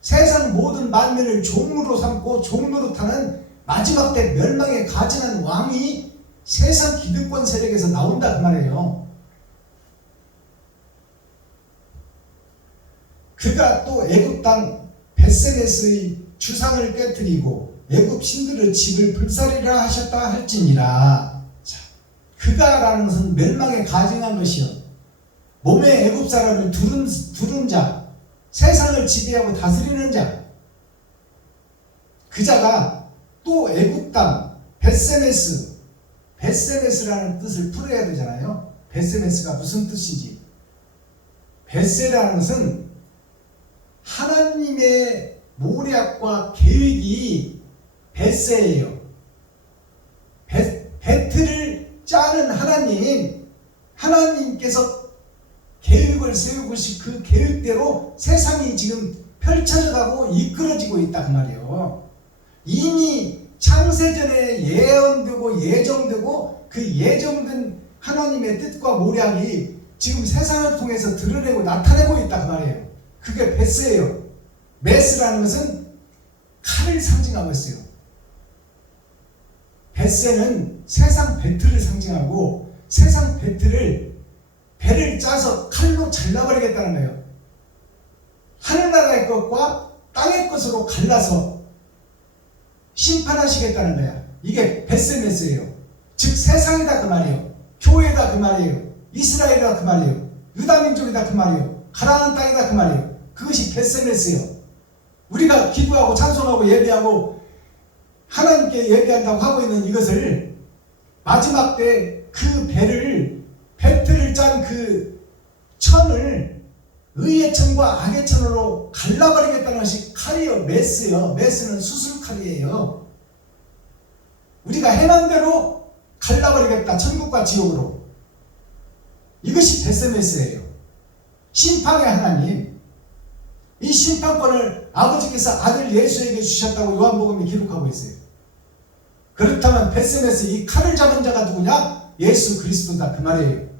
세상 모든 만민을 종으로 삼고 종으로 타는 마지막 때 멸망에 가증한 왕이 세상 기득권 세력에서 나온다 그 말이에요. 그가 또 애굽 땅 벳세메스의 주상을 깨뜨리고 애굽 신들의 집을 불사리라 하셨다 할지니라. 자, 그가라는 것은 멸망에 가증한 것이요 몸에 애굽 사람을 두른 자, 세상을 지배하고 다스리는 자, 그 자가 또 애굽 땅 벳세메스라는 뜻을 풀어야 되잖아요. 벳세메스가 무슨 뜻인지. 벳세라는 것은 하나님의 모략과 계획이 벳세예요. 베트를 짜는 하나님께서 계획을 세우고 그 계획대로 세상이 지금 펼쳐져가고 이끌어지고 있다 그 말이에요. 이미 창세전에 예언되고 예정되고 그 예정된 하나님의 뜻과 모략이 지금 세상을 통해서 드러내고 나타내고 있다 그 말이에요. 그게 벳세예요. 메스라는 것은 칼을 상징하고 있어요. 벳세는 세상 배틀을 상징하고 세상 배를 짜서 칼로 잘라버리겠다는 거예요. 하늘나라의 것과 땅의 것으로 갈라서 심판하시겠다는 거야. 이게 벳세메스예요. 즉 세상이다 그 말이에요. 교회다 그 말이에요. 이스라엘이다 그 말이에요. 유다민족이다 그 말이에요. 가나안 땅이다 그 말이에요. 그것이 벳세메스예요. 우리가 기도하고 찬송하고 예배하고 하나님께 예배한다고 하고 있는 이것을 마지막 때 그 배틀을 짠 그 천을 의의 천과 악의 천으로 갈라버리겠다는 것이 칼이요. 메스요. 메스는 수술칼이에요. 우리가 행한 대로 갈라버리겠다. 천국과 지옥으로. 이것이 벳세메스예요. 심판의 하나님. 이 심판권을 아버지께서 아들 예수에게 주셨다고 요한복음이 기록하고 있어요. 그렇다면 벳세메스 이 칼을 잡은 자가 누구냐? 예수 그리스도다 그 말이에요.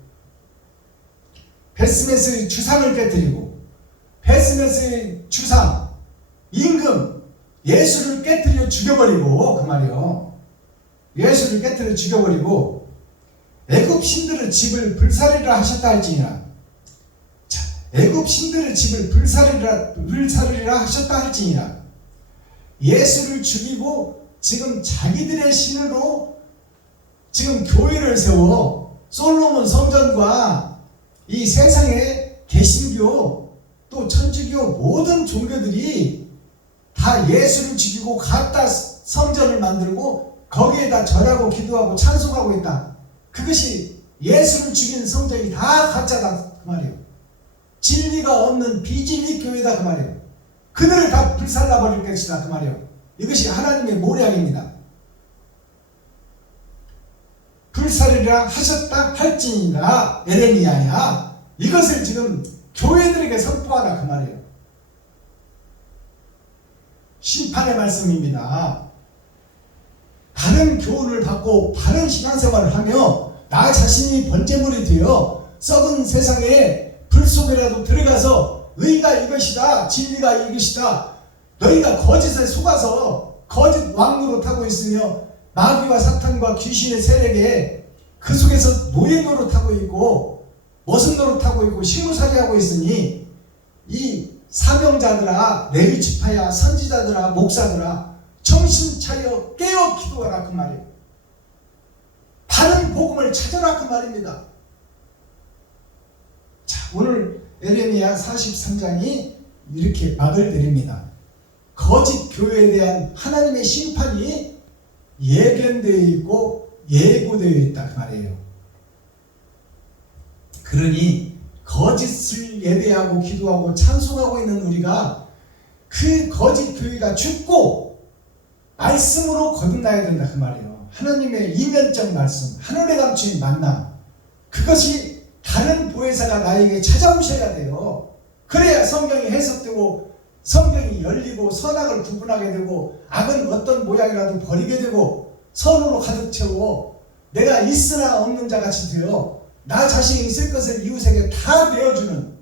벳세메스의 주상을 깨뜨리고 벳세메스의 주상 임금 예수를 깨뜨려 죽여버리고 그 말이에요. 예수를 깨뜨려 죽여버리고 애굽 신들의 집을 불사리라 하셨다 할지니라. 애굽 신들의 집을 불사르리라 하셨다 할지니라. 예수를 죽이고 지금 자기들의 신으로 지금 교회를 세워 솔로몬 성전과 이 세상의 개신교 또 천주교 모든 종교들이 다 예수를 죽이고 가짜 성전을 만들고 거기에다 절하고 기도하고 찬송하고 있다. 그것이 예수를 죽인 성전이 다 가짜다 그 말이에요. 진리가 없는 비진리 교회다 그 말이에요. 그들을 다 불살라버릴 것이다 그 말이에요. 이것이 하나님의 모략입니다. 불사르리라 하셨다 할지니라. 에레미야야. 이것을 지금 교회들에게 선포하라 그 말이에요. 심판의 말씀입니다. 바른 교훈을 받고 바른 신앙생활을 하며 나 자신이 번제물이 되어 썩은 세상에 불 속에라도 들어가서 의가 이것이다, 진리가 이것이다, 너희가 거짓에 속아서 거짓 왕노릇 하고 있으며 마귀와 사탄과 귀신의 세력에 그 속에서 노예 노릇하고 있고 머슴 노릇하고 있고 시무살이하고 있으니 이 사명자들아, 레위 지파야, 선지자들아, 목사들아, 정신 차려 깨어 기도하라 그 말이에요. 바른 복음을 찾아라 그 말입니다. 자, 오늘 에레미야 43장이 이렇게 막을 내립니다. 거짓 교회에 대한 하나님의 심판이 예견되어 있고 예고되어 있다 그 말이에요. 그러니 거짓을 예배하고 기도하고 찬송하고 있는 우리가 그 거짓 교회가 죽고 말씀으로 거듭나야 된다 그 말이에요. 하나님의 이면적 말씀, 하늘에 감추인 만나, 그것이 다른 보혜사가 나에게 찾아오셔야 돼요. 그래야 성경이 해석되고 성경이 열리고 선악을 구분하게 되고 악은 어떤 모양이라도 버리게 되고 선으로 가득 채워 내가 있으나 없는 자같이 되어 나 자신이 있을 것을 이웃에게 다 내어주는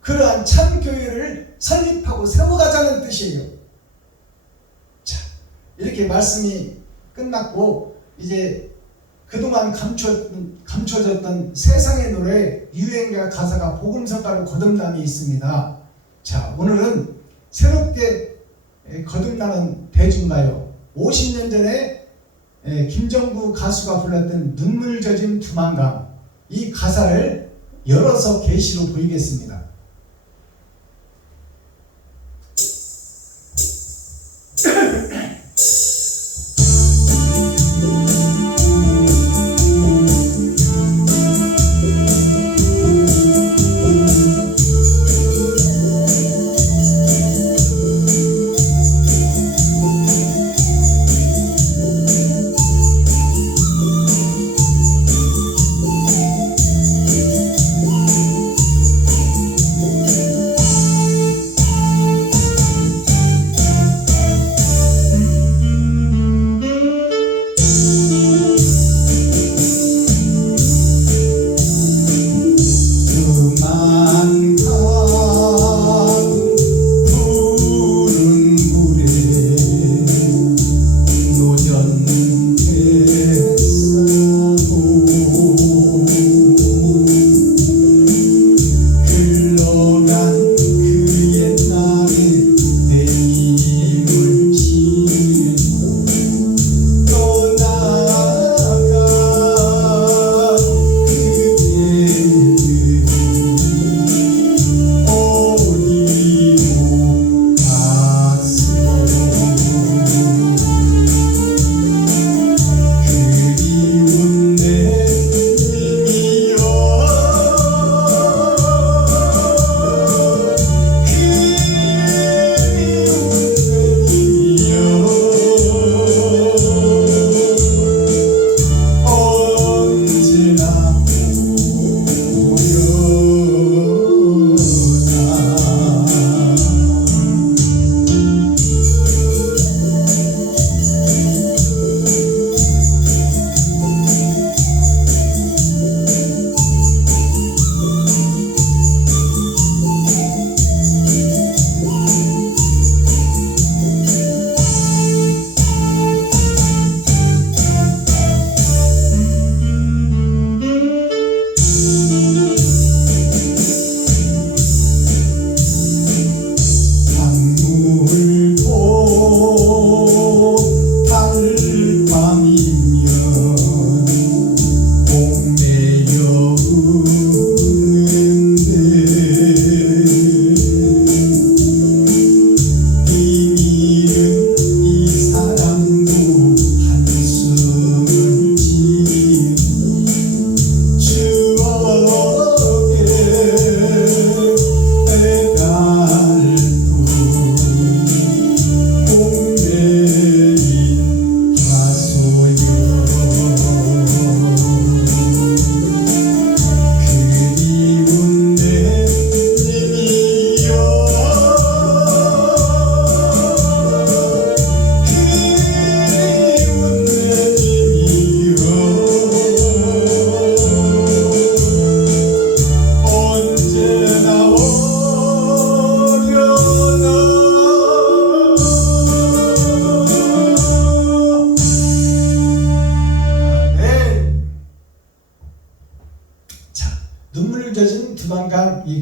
그러한 참 교회를 설립하고 세워가자는 뜻이에요. 자, 이렇게 말씀이 끝났고 이제 그동안 감춰졌던 세상의 노래 유행가 가사가 복음성가로 거듭남이 있습니다. 자, 오늘은 새롭게 거듭나는 대중가요, 50년 전에 김정구 가수가 불렀던 눈물 젖은 두만강, 이 가사를 열어서 계시로 보이겠습니다.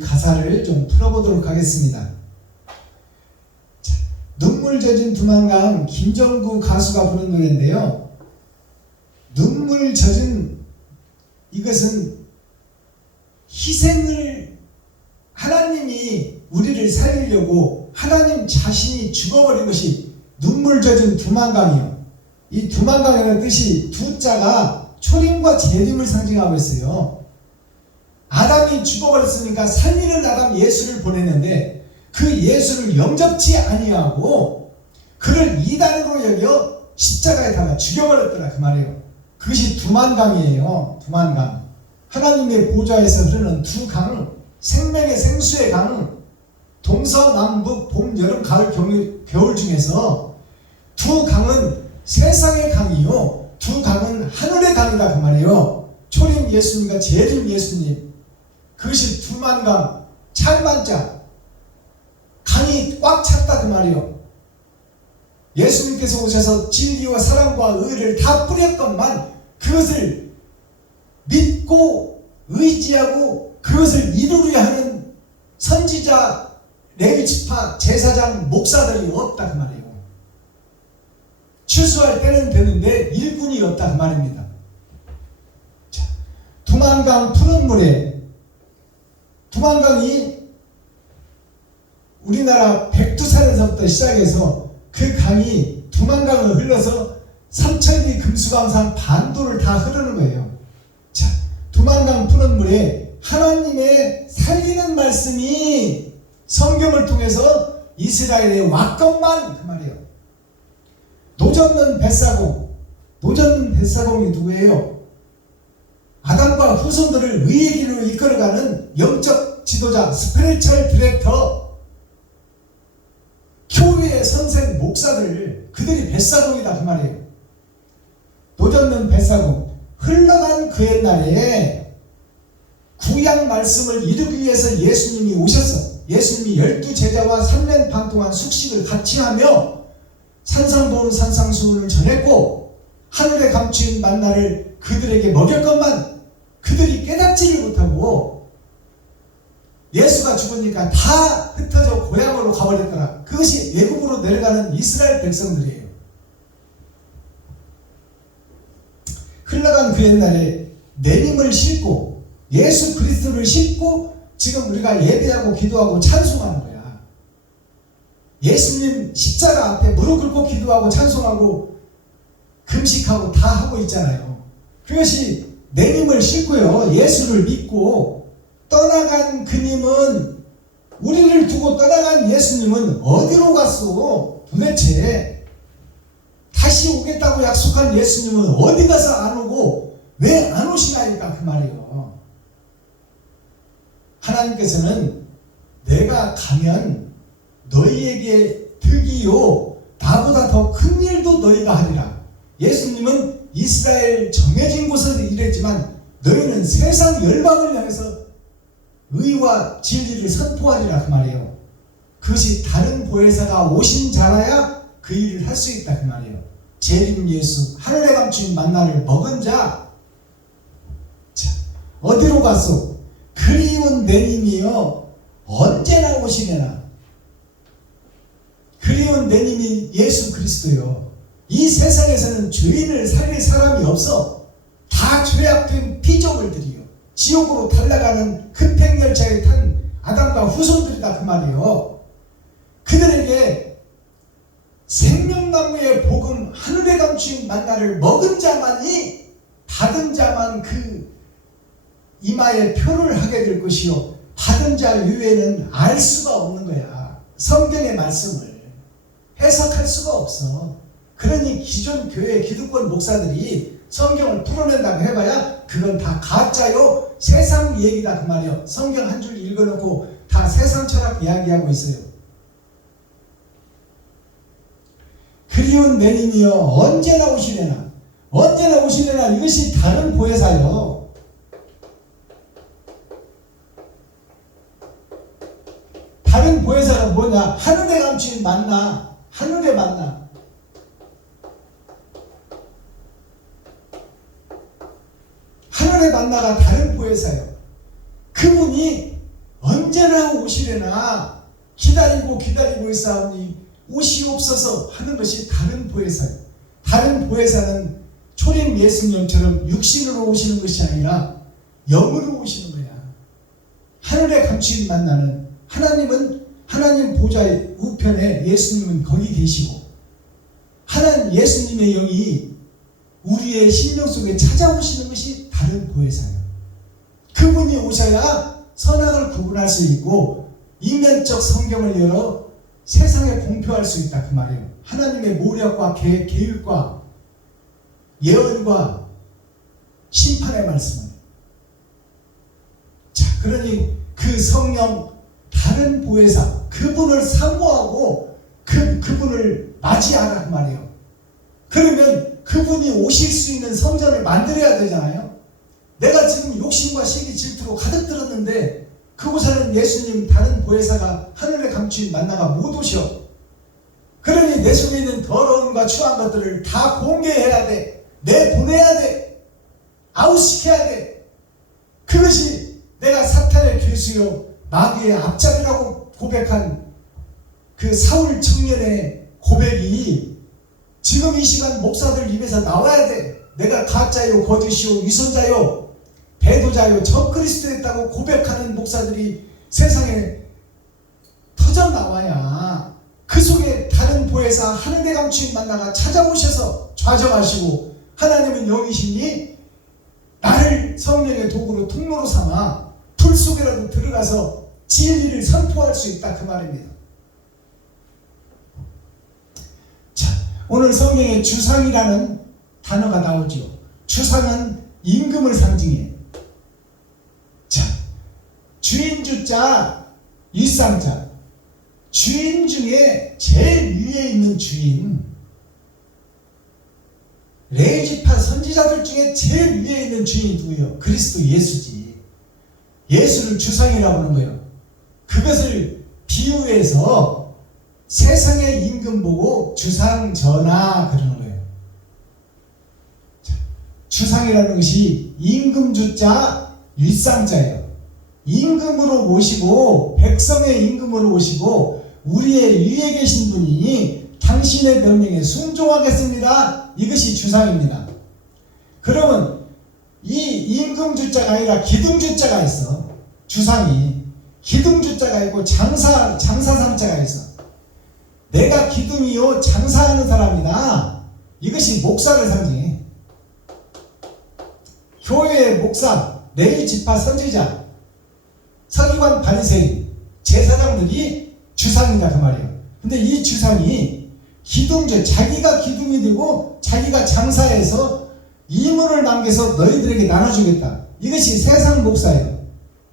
가사를 좀 풀어보도록 하겠습니다. 자, 눈물 젖은 두만강, 김정구 가수가 부른 노래인데요. 눈물 젖은, 이것은 희생을, 하나님이 우리를 살리려고 하나님 자신이 죽어버린 것이 눈물 젖은 두만강이요. 이 두만강이라는 뜻이 두자가 초림과 재림을 상징하고 있어요. 아담이 죽어버렸으니까 살리는 아담 예수를 보냈는데 그 예수를 영접치 아니하고 그를 이단으로 여겨 십자가에 달아 죽여버렸더라 그 말이에요. 그것이 두만강이에요. 두만강. 하나님의 보좌에서 흐르는 두 강, 생명의 생수의 강, 동서남북 봄 여름 가을 겨울 중에서 두 강은 세상의 강이요, 두 강은 하늘의 강이다 그 말이에요. 초림 예수님과 재림 예수님, 그것이 두만강, 찰만자, 강이 꽉 찼다 그 말이요. 예수님께서 오셔서 진리와 사랑과 의를 다 뿌렸건만 그것을 믿고 의지하고 그것을 이루려 하는 선지자, 레위지파, 제사장, 목사들이 없다 그 말이에요. 추수할 때는 되는데 일꾼이 없다 그 말입니다. 자, 두만강 푸른 물에, 두만강이 우리나라 백두산에서부터 시작해서 그 강이 두만강을 흘러서 삼천리 금수강산 반도를 다 흐르는 거예요. 자, 두만강 푸른 물에 하나님의 살리는 말씀이 성경을 통해서 이스라엘에 왔건만 그 말이에요. 노젓는 뱃사공, 노젓는 뱃사공이 누구예요? 아담과 후손들을 의의 길로 이끌어가는 영적 지도자, 스피리추얼 디렉터, 교회의 선생 목사들, 그들이 뱃사공이다 그 말이에요. 노젓는 뱃사공, 흘러간 그 옛날에 구약 말씀을 이루기 위해서 예수님이 오셨어. 예수님이 12제자와 3년 반 동안 숙식을 같이 하며 산상보훈 산상수훈을 전했고 하늘에 감추인 만나를 그들에게 먹였건만 그들이 깨닫지를 못하고 예수가 죽으니까 다 흩어져 고향으로 가버렸더라. 그것이 애굽으로 내려가는 이스라엘 백성들이에요. 흘러간 그 옛날에 내림을 싣고 예수 그리스도를 싣고 지금 우리가 예배하고 기도하고 찬송하는 거야. 예수님 십자가 앞에 무릎 꿇고 기도하고 찬송하고 금식하고 다 하고 있잖아요. 그것이 내림을 싣고요. 예수를 믿고 떠나간 그님은, 우리를 두고 떠나간 예수님은 어디로 갔어? 도대체 다시 오겠다고 약속한 예수님은 어디 가서 안 오고 왜 안 오시나이까 그 말이에요. 하나님께서는 내가 가면 너희에게 득이요 나보다 더 큰 일도 너희가 하리라. 예수님은 이스라엘 정해진 곳에서 일했지만 너희는 세상 열방을 향해서 의와 진리를 선포하리라 그 말이에요. 그것이 다른 보혜사가 오신 자라야 그 일을 할 수 있다 그 말이에요. 재림 예수, 하늘에 감추인 만나를 먹은 자. 자, 어디로 갔소? 그리운 내님이여 언제나 오시려나. 그리운 내님이 예수 그리스도요. 이 세상에서는 죄인을 살릴 사람이 없어. 다 죄악된 피조물들이요. 지옥으로 달려가는 흑백열차에 탄 아담과 후손들이다 그 말이에요. 그들에게 생명나무의 복음, 하늘에 감추인 만나를 먹은 자만이, 받은 자만 그 이마에 표를 하게 될 것이요 받은 자 이외에는 알 수가 없는 거야. 성경의 말씀을 해석할 수가 없어. 그러니 기존 교회 기득권 목사들이 성경을 풀어낸다고 해봐야 그건 다 가짜요, 세상 얘기다 그 말이요. 성경 한 줄 읽어놓고 다 세상 철학 이야기하고 있어요. 그리운 내님이여 언제나 오시려나. 언제나 오시려나, 이것이 다른 보혜사요. 다른 보혜사가 뭐냐? 하늘에 감추인 만나, 하늘의 만나. 하늘의 만나가 다른 보혜사예요. 그분이 언제나 오시려나 기다리고 있사오니 오시옵소서 하는 것이 다른 보혜사예요. 다른 보혜사는 초림 예수님처럼 육신으로 오시는 것이 아니라 영으로 오시는 거야. 하늘의 감추인 만나는 하나님은 하나님 보좌의 우편에 예수님은 거기 계시고 하나님 예수님의 영이 우리의 심령 속에 찾아오시는 것이 다른 보혜사예요. 그분이 오셔야 선악을 구분할 수 있고 이면적 성경을 열어 세상에 공표할 수 있다 그 말이에요. 하나님의 모략과 계획과 예언과 심판의 말씀을. 자, 그러니 그 성령 다른 보혜사 그분을 사모하고 그분을 맞이하라 그 말이에요. 그러면 그분이 오실 수 있는 성전을 만들어야 되잖아요. 내가 지금 욕심과 시기 질투로 가득 들었는데 그곳에는 예수님 다른 보혜사가 하늘에 감추인 만나가 못 오셔. 그러니 내 속에 있는 더러움과 추한 것들을 다 공개해야 돼. 내보내야 돼. 아웃시켜야 돼. 그것이 내가 사탄의 괴수요 마귀의 앞잡이라고 고백한 그 사울 청년의 고백이 지금 이 시간 목사들 입에서 나와야 돼. 내가 가짜요 거짓이요 위선자요 배도자요 적그리스도였다고 고백하는 목사들이 세상에 터져 나와야 그 속에 다른 보혜사 하늘에 감추인 만나가 찾아오셔서 좌정하시고 하나님은 영이시니 나를 성령의 도구로 통로로 삼아 불 속에라도 들어가서 진리를 선포할 수 있다 그 말입니다. 자, 오늘 성경에 주상이라는 단어가 나오죠. 주상은 임금을 상징해요. 자, 주인주자, 일상자. 주인 중에 제일 위에 있는 주인. 레위지파 선지자들 중에 제일 위에 있는 주인이 누구예요? 그리스도 예수지. 예수를 주상이라고 하는 거예요. 그것을 비유해서 세상의 임금 보고 주상 전하 그러는 거예요. 자, 주상이라는 것이 임금주자 일상자예요. 임금으로 모시고 백성의 임금으로 모시고 우리의 위에 계신 분이 당신의 명령에 순종하겠습니다. 이것이 주상입니다. 그러면 이 임금주자가 아니라 기둥주자가 있어. 주상이 기둥주자가 있고 장사상자가 있어. 내가 기둥이요 장사하는 사람이다. 이것이 목사를 상징해. 교회의 목사, 레위지파 선지자, 서기관 바리새인, 제사장들이 주상이다 그 말이에요. 근데 이 주상이 기둥주, 자기가 기둥이 되고 자기가 장사해서 이문을 남겨서 너희들에게 나눠주겠다. 이것이 세상 목사예요.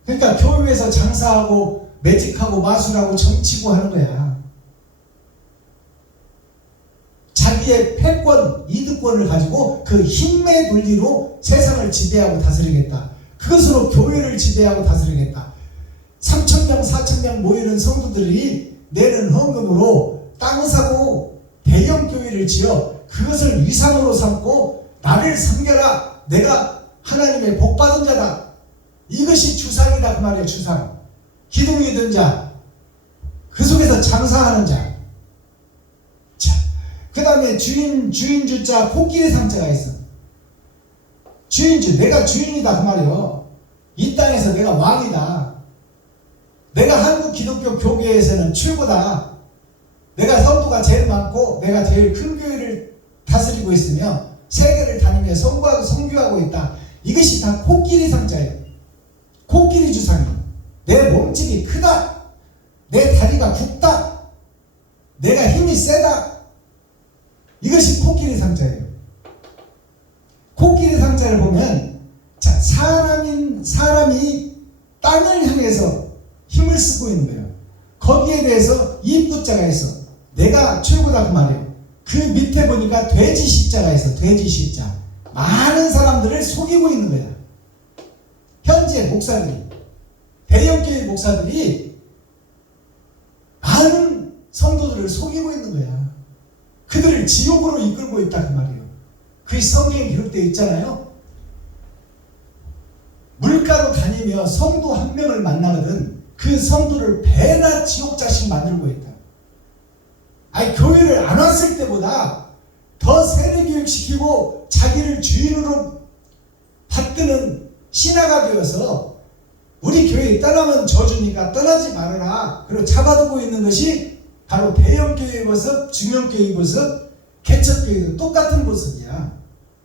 그러니까 교회에서 장사하고 매직하고 마술하고 정치고 하는 거야. 자기의 패권, 이득권을 가지고 그 힘의 논리로 세상을 지배하고 다스리겠다. 그것으로 교회를 지배하고 다스리겠다. 3,000명, 4,000명 모이는 성도들이 내는 헌금으로 땅을 사고 대형 교회를 지어 그것을 위상으로 삼고 나를 섬겨라. 내가 하나님의 복받은 자다. 이것이 주상이다 그 말이에요. 주상. 기둥이 든 자. 그 속에서 장사하는 자. 자, 그 다음에 주인주자 코끼리 상자가 있어. 주인주. 내가 주인이다 그 말이에요. 이 땅에서 내가 왕이다. 내가 한국 기독교 교계에서는 최고다. 내가 성도가 제일 많고 내가 제일 큰 교회를 다스리고 있으며 세계를 다니며 선교하고 있다. 이것이 다 코끼리 상자예요. 코끼리 주상이에요. 내 몸집이 크다. 내 다리가 굵다. 내가 힘이 세다. 이것이 코끼리 상자예요. 코끼리 상자를 보면 자, 사람이 땅을 향해서 힘을 쓰고 있는 거예요. 거기에 대해서 입구자가 있어. 내가 최고다 그 말이에요. 그 밑에 보니까 돼지 십자가 있어. 돼지 십자. 많은 사람들을 속이고 있는 거야. 현재 목사들이, 대형교회 목사들이 많은 성도들을 속이고 있는 거야. 그들을 지옥으로 이끌고 있다 그 말이에요. 그게 성경에 기록되어 있잖아요. 물가로 다니며 성도 한 명을 만나거든. 그 성도를 배나 지옥자식 만들고 있다. 아니, 교회를 안 왔을 때보다 더 세뇌교육시키고 자기를 주인으로 받드는 신하가 되어서 우리 교회에 떠나면 저주니까 떠나지 말아라. 그리고 잡아두고 있는 것이 바로 대형교회의 모습, 중형교회의 모습, 개척교회도 똑같은 모습이야.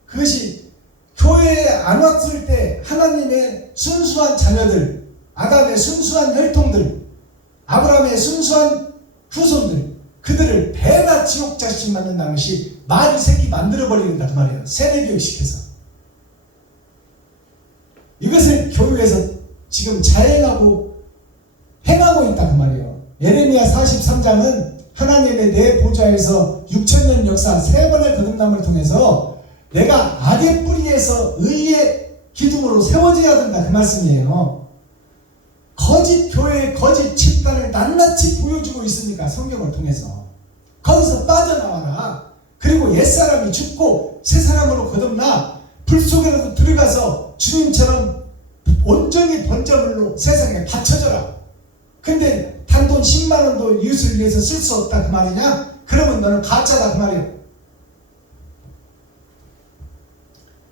그것이 교회에 안 왔을 때 하나님의 순수한 자녀들, 아담의 순수한 혈통들, 아브라함의 순수한 후손들, 그들을 배나 지옥자식 만든다는 것이 마귀 새끼 만들어버린다 그 말이에요. 세뇌교육시켜서. 이것을 교회에서 지금 자행하고 행하고 있다 그 말이에요. 예레미야 43장은 하나님의 내 보좌에서 6,000년 역사 3번의 거듭남을 통해서 내가 악의 뿌리에서 의의 기둥으로 세워져야 된다 그 말씀이에요. 거짓 교회의 거짓 집단을 낱낱이 보여주고 있으니까 성경을 통해서 거기서 빠져나와라. 그리고 옛사람이 죽고 새 사람으로 거듭나 불 속에라도 들어가서 주님처럼 온전히 번제물로 세상에 바쳐져라. 근데 단돈 10만원도 이웃을 위해서 쓸 수 없다 그 말이냐? 그러면 너는 가짜다 그 말이에요.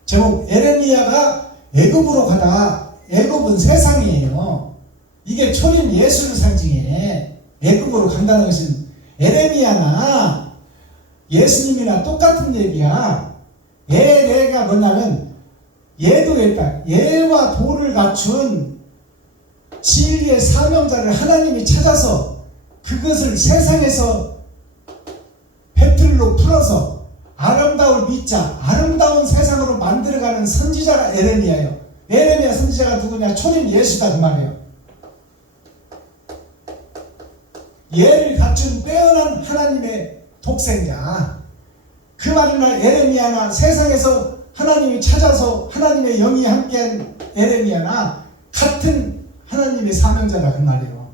제목 에레미야가 애굽으로 가다. 애굽은 세상이에요. 이게 초림 예수를 상징해. 애굽으로 간다는 것은 에레미야나 예수님이나 똑같은 얘기야. 에레가 뭐냐면 예도 했다. 예와 도를 갖춘 진리의 사명자를 하나님이 찾아서 그것을 세상에서 배틀로 풀어서 아름다울 믿자, 아름다운 세상으로 만들어가는 선지자가 에레미야예요. 에레미야 선지자가 누구냐? 초림 예수다 그 말이에요. 예를 갖춘 빼어난 하나님의 독생자. 그 말이나 에레미야나 세상에서 하나님이 찾아서 하나님의 영이 함께한 에레미야나 같은 하나님의 사명자다 그 말이에요.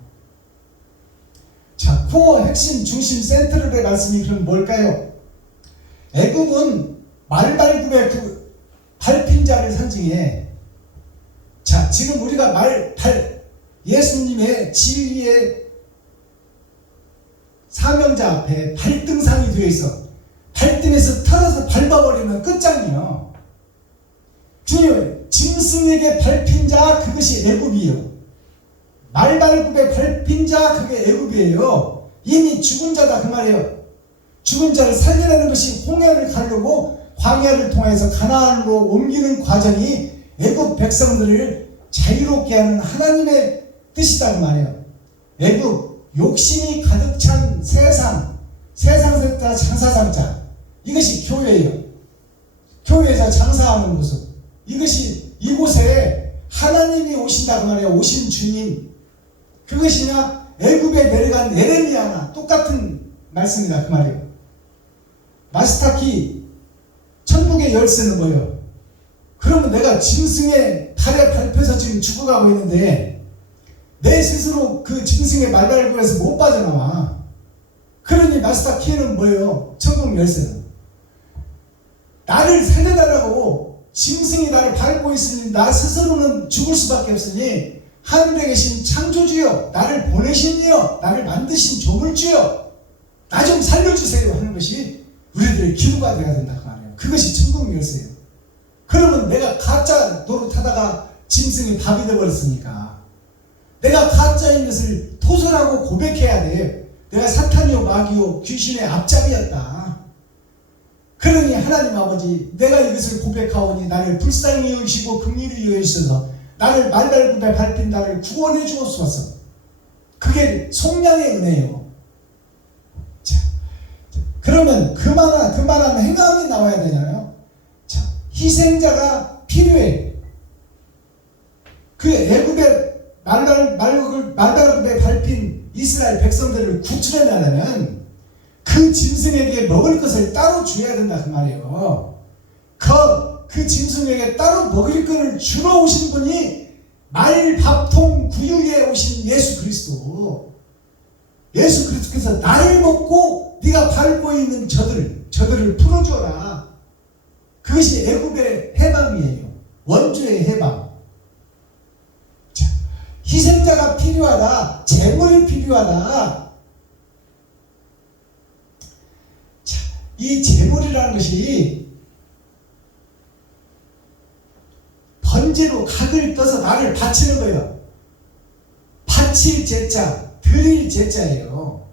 자, 코어 핵심 중심 센트럴의 말씀이 그럼 뭘까요? 애굽은 말발굽의 그 밟힌 자를 상징해. 자, 지금 우리가 예수님의 진리의 사명자 앞에 발등상이 되어 있어. 발등에서 털어서 밟아버리면 끝장이요. 주님, 짐승에게 밟힌 자 그것이 애굽이요. 말발굽에 밟힌 자 그게 애굽이에요. 이미 죽은 자다 그 말이에요. 죽은 자를 살리라는 것이 홍해를 가르고 광야를 통해서 가나안으로 옮기는 과정이 애굽 백성들을 자유롭게 하는 하나님의 뜻이다 그 말이에요. 애굽 욕심이 가득 찬 세상 세자 장사장자, 이것이 교회예요. 교회에서 장사하는 모습, 이것이 이곳에 하나님이 오신다 그 말이에요. 오신 주님, 그것이나 애굽에 내려간 에레미야나 똑같은 말씀이다 그 말이에요. 마스타키 천국의 열쇠는 뭐예요? 그러면 내가 짐승의 발에 밟혀서 지금 죽어가고 있는데 내 스스로 그 짐승의 말발굽에서 못 빠져나와. 그러니 마스타키는 뭐예요? 천국 열쇠는 나를 살려달라고. 짐승이 나를 밟고 있으니 나 스스로는 죽을 수밖에 없으니 하늘에 계신 창조주여, 나를 보내신 이여, 나를 만드신 조물주여, 나 좀 살려주세요 하는 것이 우리들의 기도가 되어야 된다 그 말이에요. 그것이 천국 열쇠예요. 그러면 내가 가짜 노릇하다가 짐승이 밥이 되어버렸으니까 내가 가짜인 것을 토설하고 고백해야 돼. 내가 사탄이요 마귀요 귀신의 앞잡이였다. 그러니 하나님 아버지, 내가 이것을 고백하오니 나를 불쌍히 여기시고 긍휼히 여기셔서 나를 말발굽에 밟힌 나를 구원해 주옵소서. 그게 속량의 은혜예요. 자, 그러면 그만한 행함이 나와야 되잖아요. 자, 희생자가 필요해. 그 애굽의 말발굽에 밟힌 이스라엘 백성들을 구출해내려면 그 짐승에게 먹을 것을 따로 줘야 된다 그 말이에요. 그 짐승에게 따로 먹을 것을 주러 오신 분이 말밥통 구유에 오신 예수 그리스도. 예수 그리스도께서 나를 먹고 네가 밟고 있는 저들을 풀어줘라. 그것이 애굽의 해방이에요. 원주의 해방. 자, 희생 제자가 필요하다. 재물이 필요하다. 자, 이 재물이라는 것이 번제로 각을 떠서 나를 바치는 거예요. 바칠 제자, 드릴 제자예요.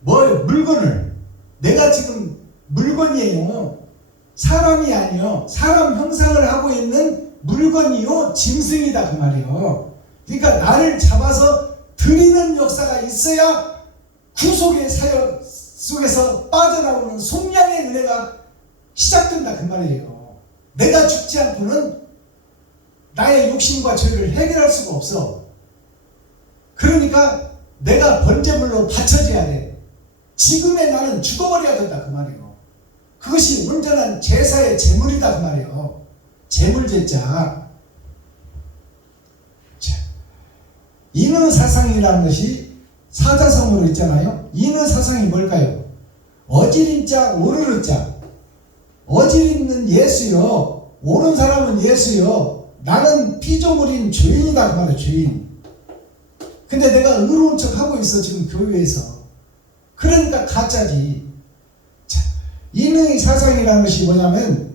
뭘? 물건을. 내가 지금 물건이에요. 사람이 아니요. 사람 형상을 하고 있는 물건이요. 짐승이다 그 말이에요. 그러니까 나를 잡아서 드리는 역사가 있어야 구속의 사역 속에서 빠져나오는 속량의 은혜가 시작된다 그 말이에요. 내가 죽지 않고는 나의 욕심과 죄를 해결할 수가 없어. 그러니까 내가 번제물로 바쳐져야 돼. 지금의 나는 죽어버려야 된다 그 말이에요. 그것이 온전한 제사의 제물이다 그 말이에요. 제물제자. 인의사상이라는 것이 사자성어로 있잖아요. 인의사상이 뭘까요? 어지린자 오르르자. 어지린는 예수요, 옳은 사람은 예수요, 나는 피조물인 죄인이다 그 말이에요. 죄인. 근데 내가 의로운 척 하고 있어 지금 교회에서. 그러니까 가짜지. 자, 인의 사상이라는 것이 뭐냐면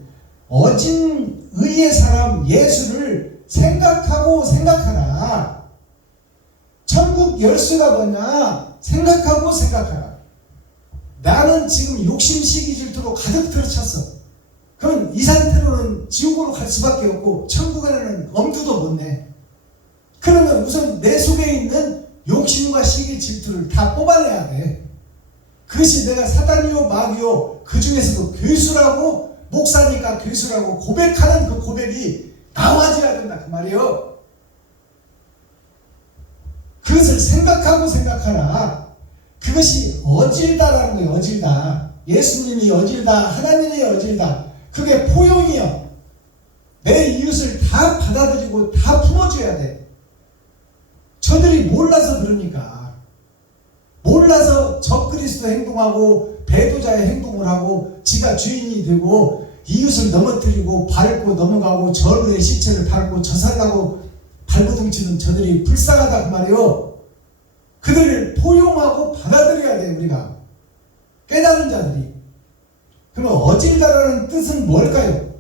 어진 의의 사람 예수를 생각하고 생각하라. 천국 열쇠가 뭐냐? 생각하고 생각하라. 나는 지금 욕심 시기 질투로 가득 들어찼어. 그럼 이 상태로는 지옥으로 갈 수밖에 없고 천국에는 엄두도 못 내. 그러면 우선 내 속에 있는 욕심과 시기 질투를 다 뽑아내야 돼. 그것이 내가 사단이요 마귀요 그 중에서도 괴수라고, 목사니까 괴수라고 고백하는 그 고백이 나와져야 된다 그 말이에요. 그것을 생각하고 생각하라. 그것이 어질다라는 거예요. 어질다. 예수님이 어질다. 하나님이 어질다. 그게 포용이요. 내 이웃을 다 받아들이고 다 품어줘야 돼. 저들이 몰라서 그러니까. 몰라서 적그리스도 행동하고 배도자의 행동을 하고 지가 주인이 되고 이웃을 넘어뜨리고 밟고 넘어가고 저의 시체를 밟고 저살라고 발버둥치는 저들이 불쌍하다 그 말이에요. 그들을 포용하고 받아들여야 돼 우리가. 깨달은 자들이. 그러면 어질다라는 뜻은 뭘까요?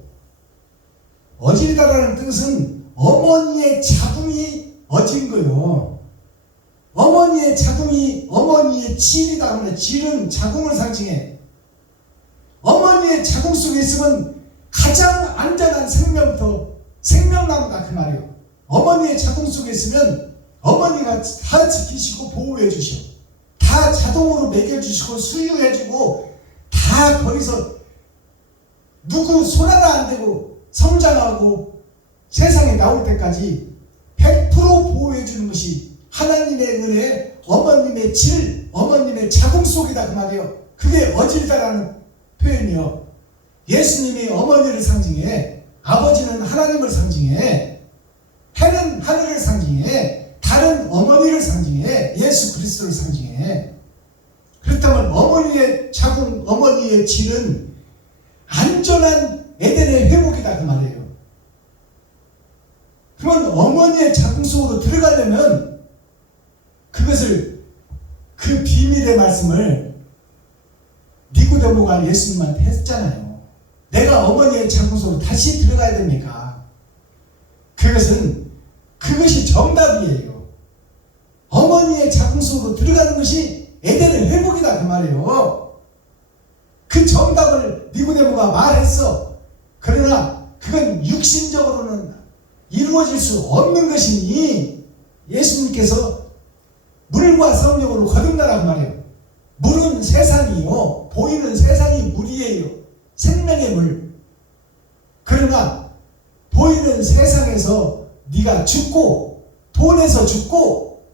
어질다라는 뜻은 어머니의 자궁이 어진 거요. 어머니의 자궁이 어머니의 질이다 하면 질은 자궁을 상징해. 어머니의 자궁 속에 있으면 가장 안전한 생명부터 생명나무다 그 말이에요. 어머니의 자궁 속에 있으면 어머니가 다 지키시고 보호해 주시고 다 자동으로 먹여주시고 수유해주고 다 거기서 누구 손 하나 안 대고 성장하고 세상에 나올 때까지 100% 보호해 주는 것이 하나님의 은혜, 어머님의 질, 어머님의 자궁 속이다 그 말이에요. 그게 어질다라는 표현이요. 예수님이 어머니를 상징해, 아버지는 하나님을 상징해, 해는 하늘을 상징해, 달은 어머니를 상징해, 예수 그리스도를 상징해. 그렇다면 어머니의 자궁, 어머니의 질은 안전한 에덴의 회복이다 그 말이에요. 그러면 어머니의 자궁 속으로 들어가려면 그것을, 그 비밀의 말씀을 니고데모가 예수님한테 했잖아요. 내가 어머니의 자궁 속으로 다시 들어가야 됩니까? 그것이 정답이에요. 어머니의 자궁 속으로 들어가는 것이 에덴의 회복이다 그 말이에요. 그 정답을 니고데모가 말했어. 그러나 그건 육신적으로는 이루어질 수 없는 것이니 예수님께서 물과 성령으로 거듭나란 말이에요. 물은 세상이요, 보이는 세상이 물이에요. 생명의 물. 그러나 보이는 세상에서 네가 죽고 돈에서 죽고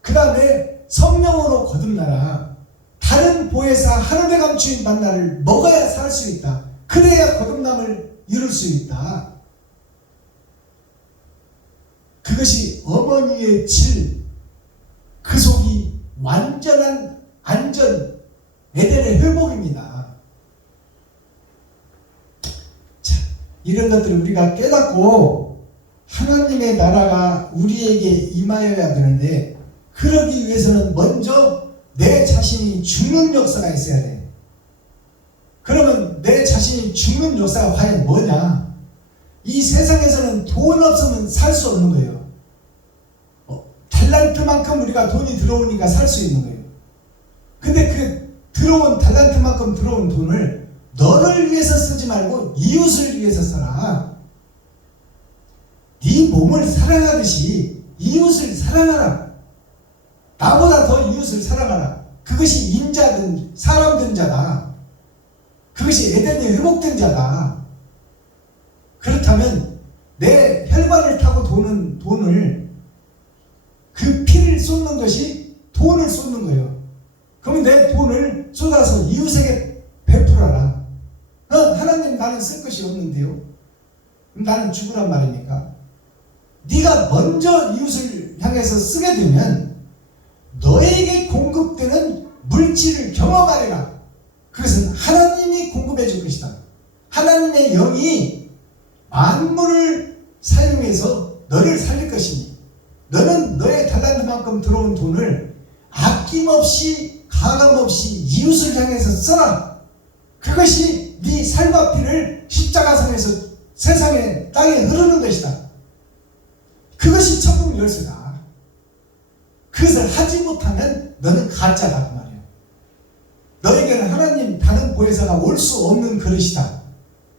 그 다음에 성령으로 거듭나라. 다른 보혜사 하늘에 감추인 만나를 먹어야 살 수 있다. 그래야 거듭남을 이룰 수 있다. 그것이 어머니의 질, 그 속이 완전한 안전, 에덴의 회복입니다. 자, 이런 것들을 우리가 깨닫고 하나님의 나라가 우리에게 임하여야 되는데 그러기 위해서는 먼저 내 자신이 죽는 역사가 있어야 돼. 그러면 내 자신이 죽는 역사가 과연 뭐냐? 이 세상에서는 돈 없으면 살 수 없는 거예요. 달란트만큼 우리가 돈이 들어오니까 살 수 있는 거예요. 근데 그 들어온 달란트만큼 들어온 돈을 너를 위해서 쓰지 말고 이웃을 위해서 써라. 네 몸을 사랑하듯이 이웃을 사랑하라. 나보다 더 이웃을 사랑하라. 그것이 인자든 사람된 자다. 그것이 에덴이 회복된 자다. 그렇다면 내 혈관을 타고 도는 돈을 그 피를 쏟는 것이 돈을 쏟는 거예요. 그러면 내 돈을 쏟아서 이웃에게 베풀어라. 하나님 나는 쓸 것이 없는데요. 그럼 나는 죽으란 말입니까? 네가 먼저 이웃을 향해서 쓰게 되면 너에게 공급되는 물질을 경험하리라. 그것은 하나님이 공급해 줄 것이다. 하나님의 영이 만물을 사용해서 너를 살릴 것이니 너는 너의 달란트만큼 들어온 돈을 아낌없이 가감없이 이웃을 향해서 써라. 그것이 네 살과 피를 십자가상에서 세상에 땅에 흐르는 것이다. 그것이 천국 열쇠다. 그것을 하지 못하면 너는 가짜다 그 말이에요. 너에게는 하나님 다른 보혜사가 올 수 없는 그릇이다.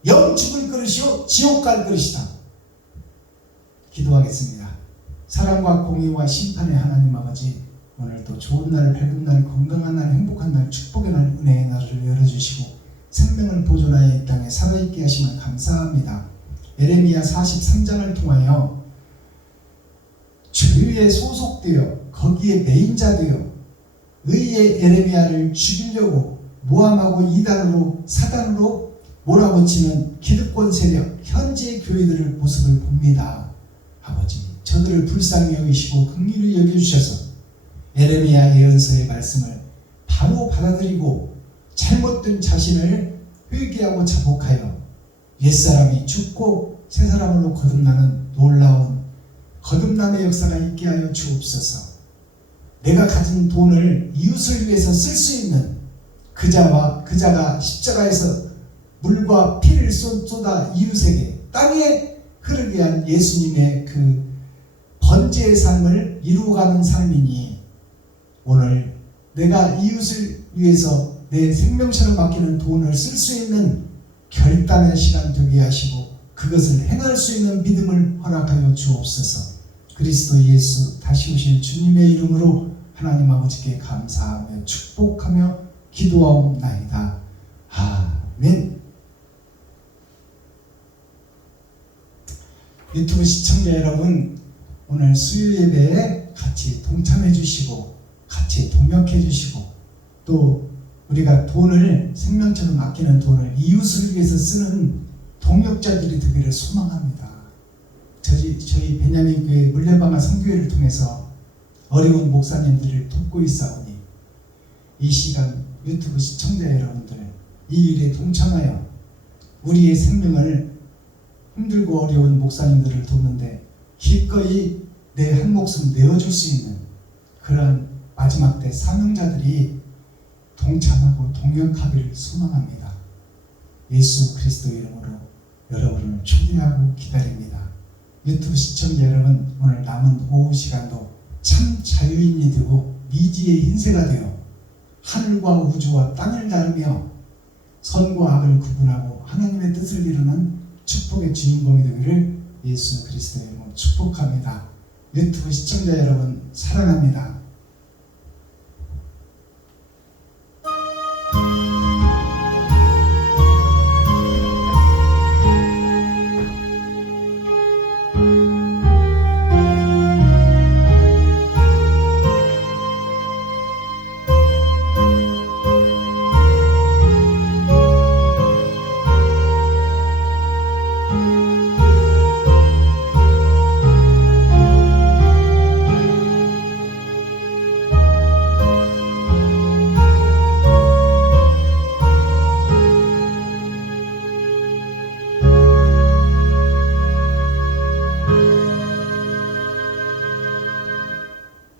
영 죽을 그릇이요 지옥 갈 그릇이다. 기도하겠습니다. 사랑과 공의와 심판의 하나님 아버지, 오늘도 좋은 날, 밝은 날, 건강한 날, 행복한 날, 축복의 날, 은혜의 날을 열어주시고 생명을 보존하여 이 땅에 살아있게 하시면 감사합니다. 에레미야 43장을 통하여 죄에 소속되어 거기에 매인자 되어 의의 에레미야를 죽이려고 모함하고 이단으로 사단으로 몰아붙이는 기득권 세력 현재 교회들의 모습을 봅니다. 아버지, 저들을 불쌍히 여기시고 긍휼히 여겨주셔서 에레미야 예언서의 말씀을 바로 받아들이고 잘못된 자신을 회개하고 자복하여 옛사람이 죽고 새사람으로 거듭나는 놀라운 거듭남의 역사가 있게 하여 주옵소서. 내가 가진 돈을 이웃을 위해서 쓸 수 있는 그자가 십자가에서 물과 피를 쏟아 이웃에게 땅에 흐르게 한 예수님의 그 번제의 삶을 이루어가는 삶이니 오늘 내가 이웃을 위해서 내 생명처럼 맡기는 돈을 쓸 수 있는 결단의 시간 되게 하시고 그것을 행할 수 있는 믿음을 허락하여 주옵소서. 그리스도 예수 다시 오실 주님의 이름으로 하나님 아버지께 감사하며 축복하며 기도하옵나이다. 아멘. 유튜브 시청자 여러분, 오늘 수요 예배에 같이 동참해 주시고 같이 동역해 주시고 또 우리가 돈을 생명처럼 아끼는 돈을 이웃을 위해서 쓰는 동역자들이 되기를 소망합니다. 저희 베냐민 교회 물레방아 성교회를 통해서 어려운 목사님들을 돕고 있사오니 이 시간 유튜브 시청자 여러분들 이 일에 동참하여 우리의 생명을 힘들고 어려운 목사님들을 돕는데 기꺼이 내 한 목숨 내어줄 수 있는 그러한 마지막 때 사명자들이 동참하고 동역하기를 소망합니다. 예수 그리스도 이름으로 여러분을 초대하고 기다립니다. 유튜브 시청자 여러분, 오늘 남은 오후 시간도 참 자유인이 되고 미지의 흰새가 되어 하늘과 우주와 땅을 나르며 선과 악을 구분하고 하나님의 뜻을 이루는 축복의 주인공이 되기를 예수 그리스도의 이름으로 축복합니다. 유튜브 시청자 여러분 사랑합니다.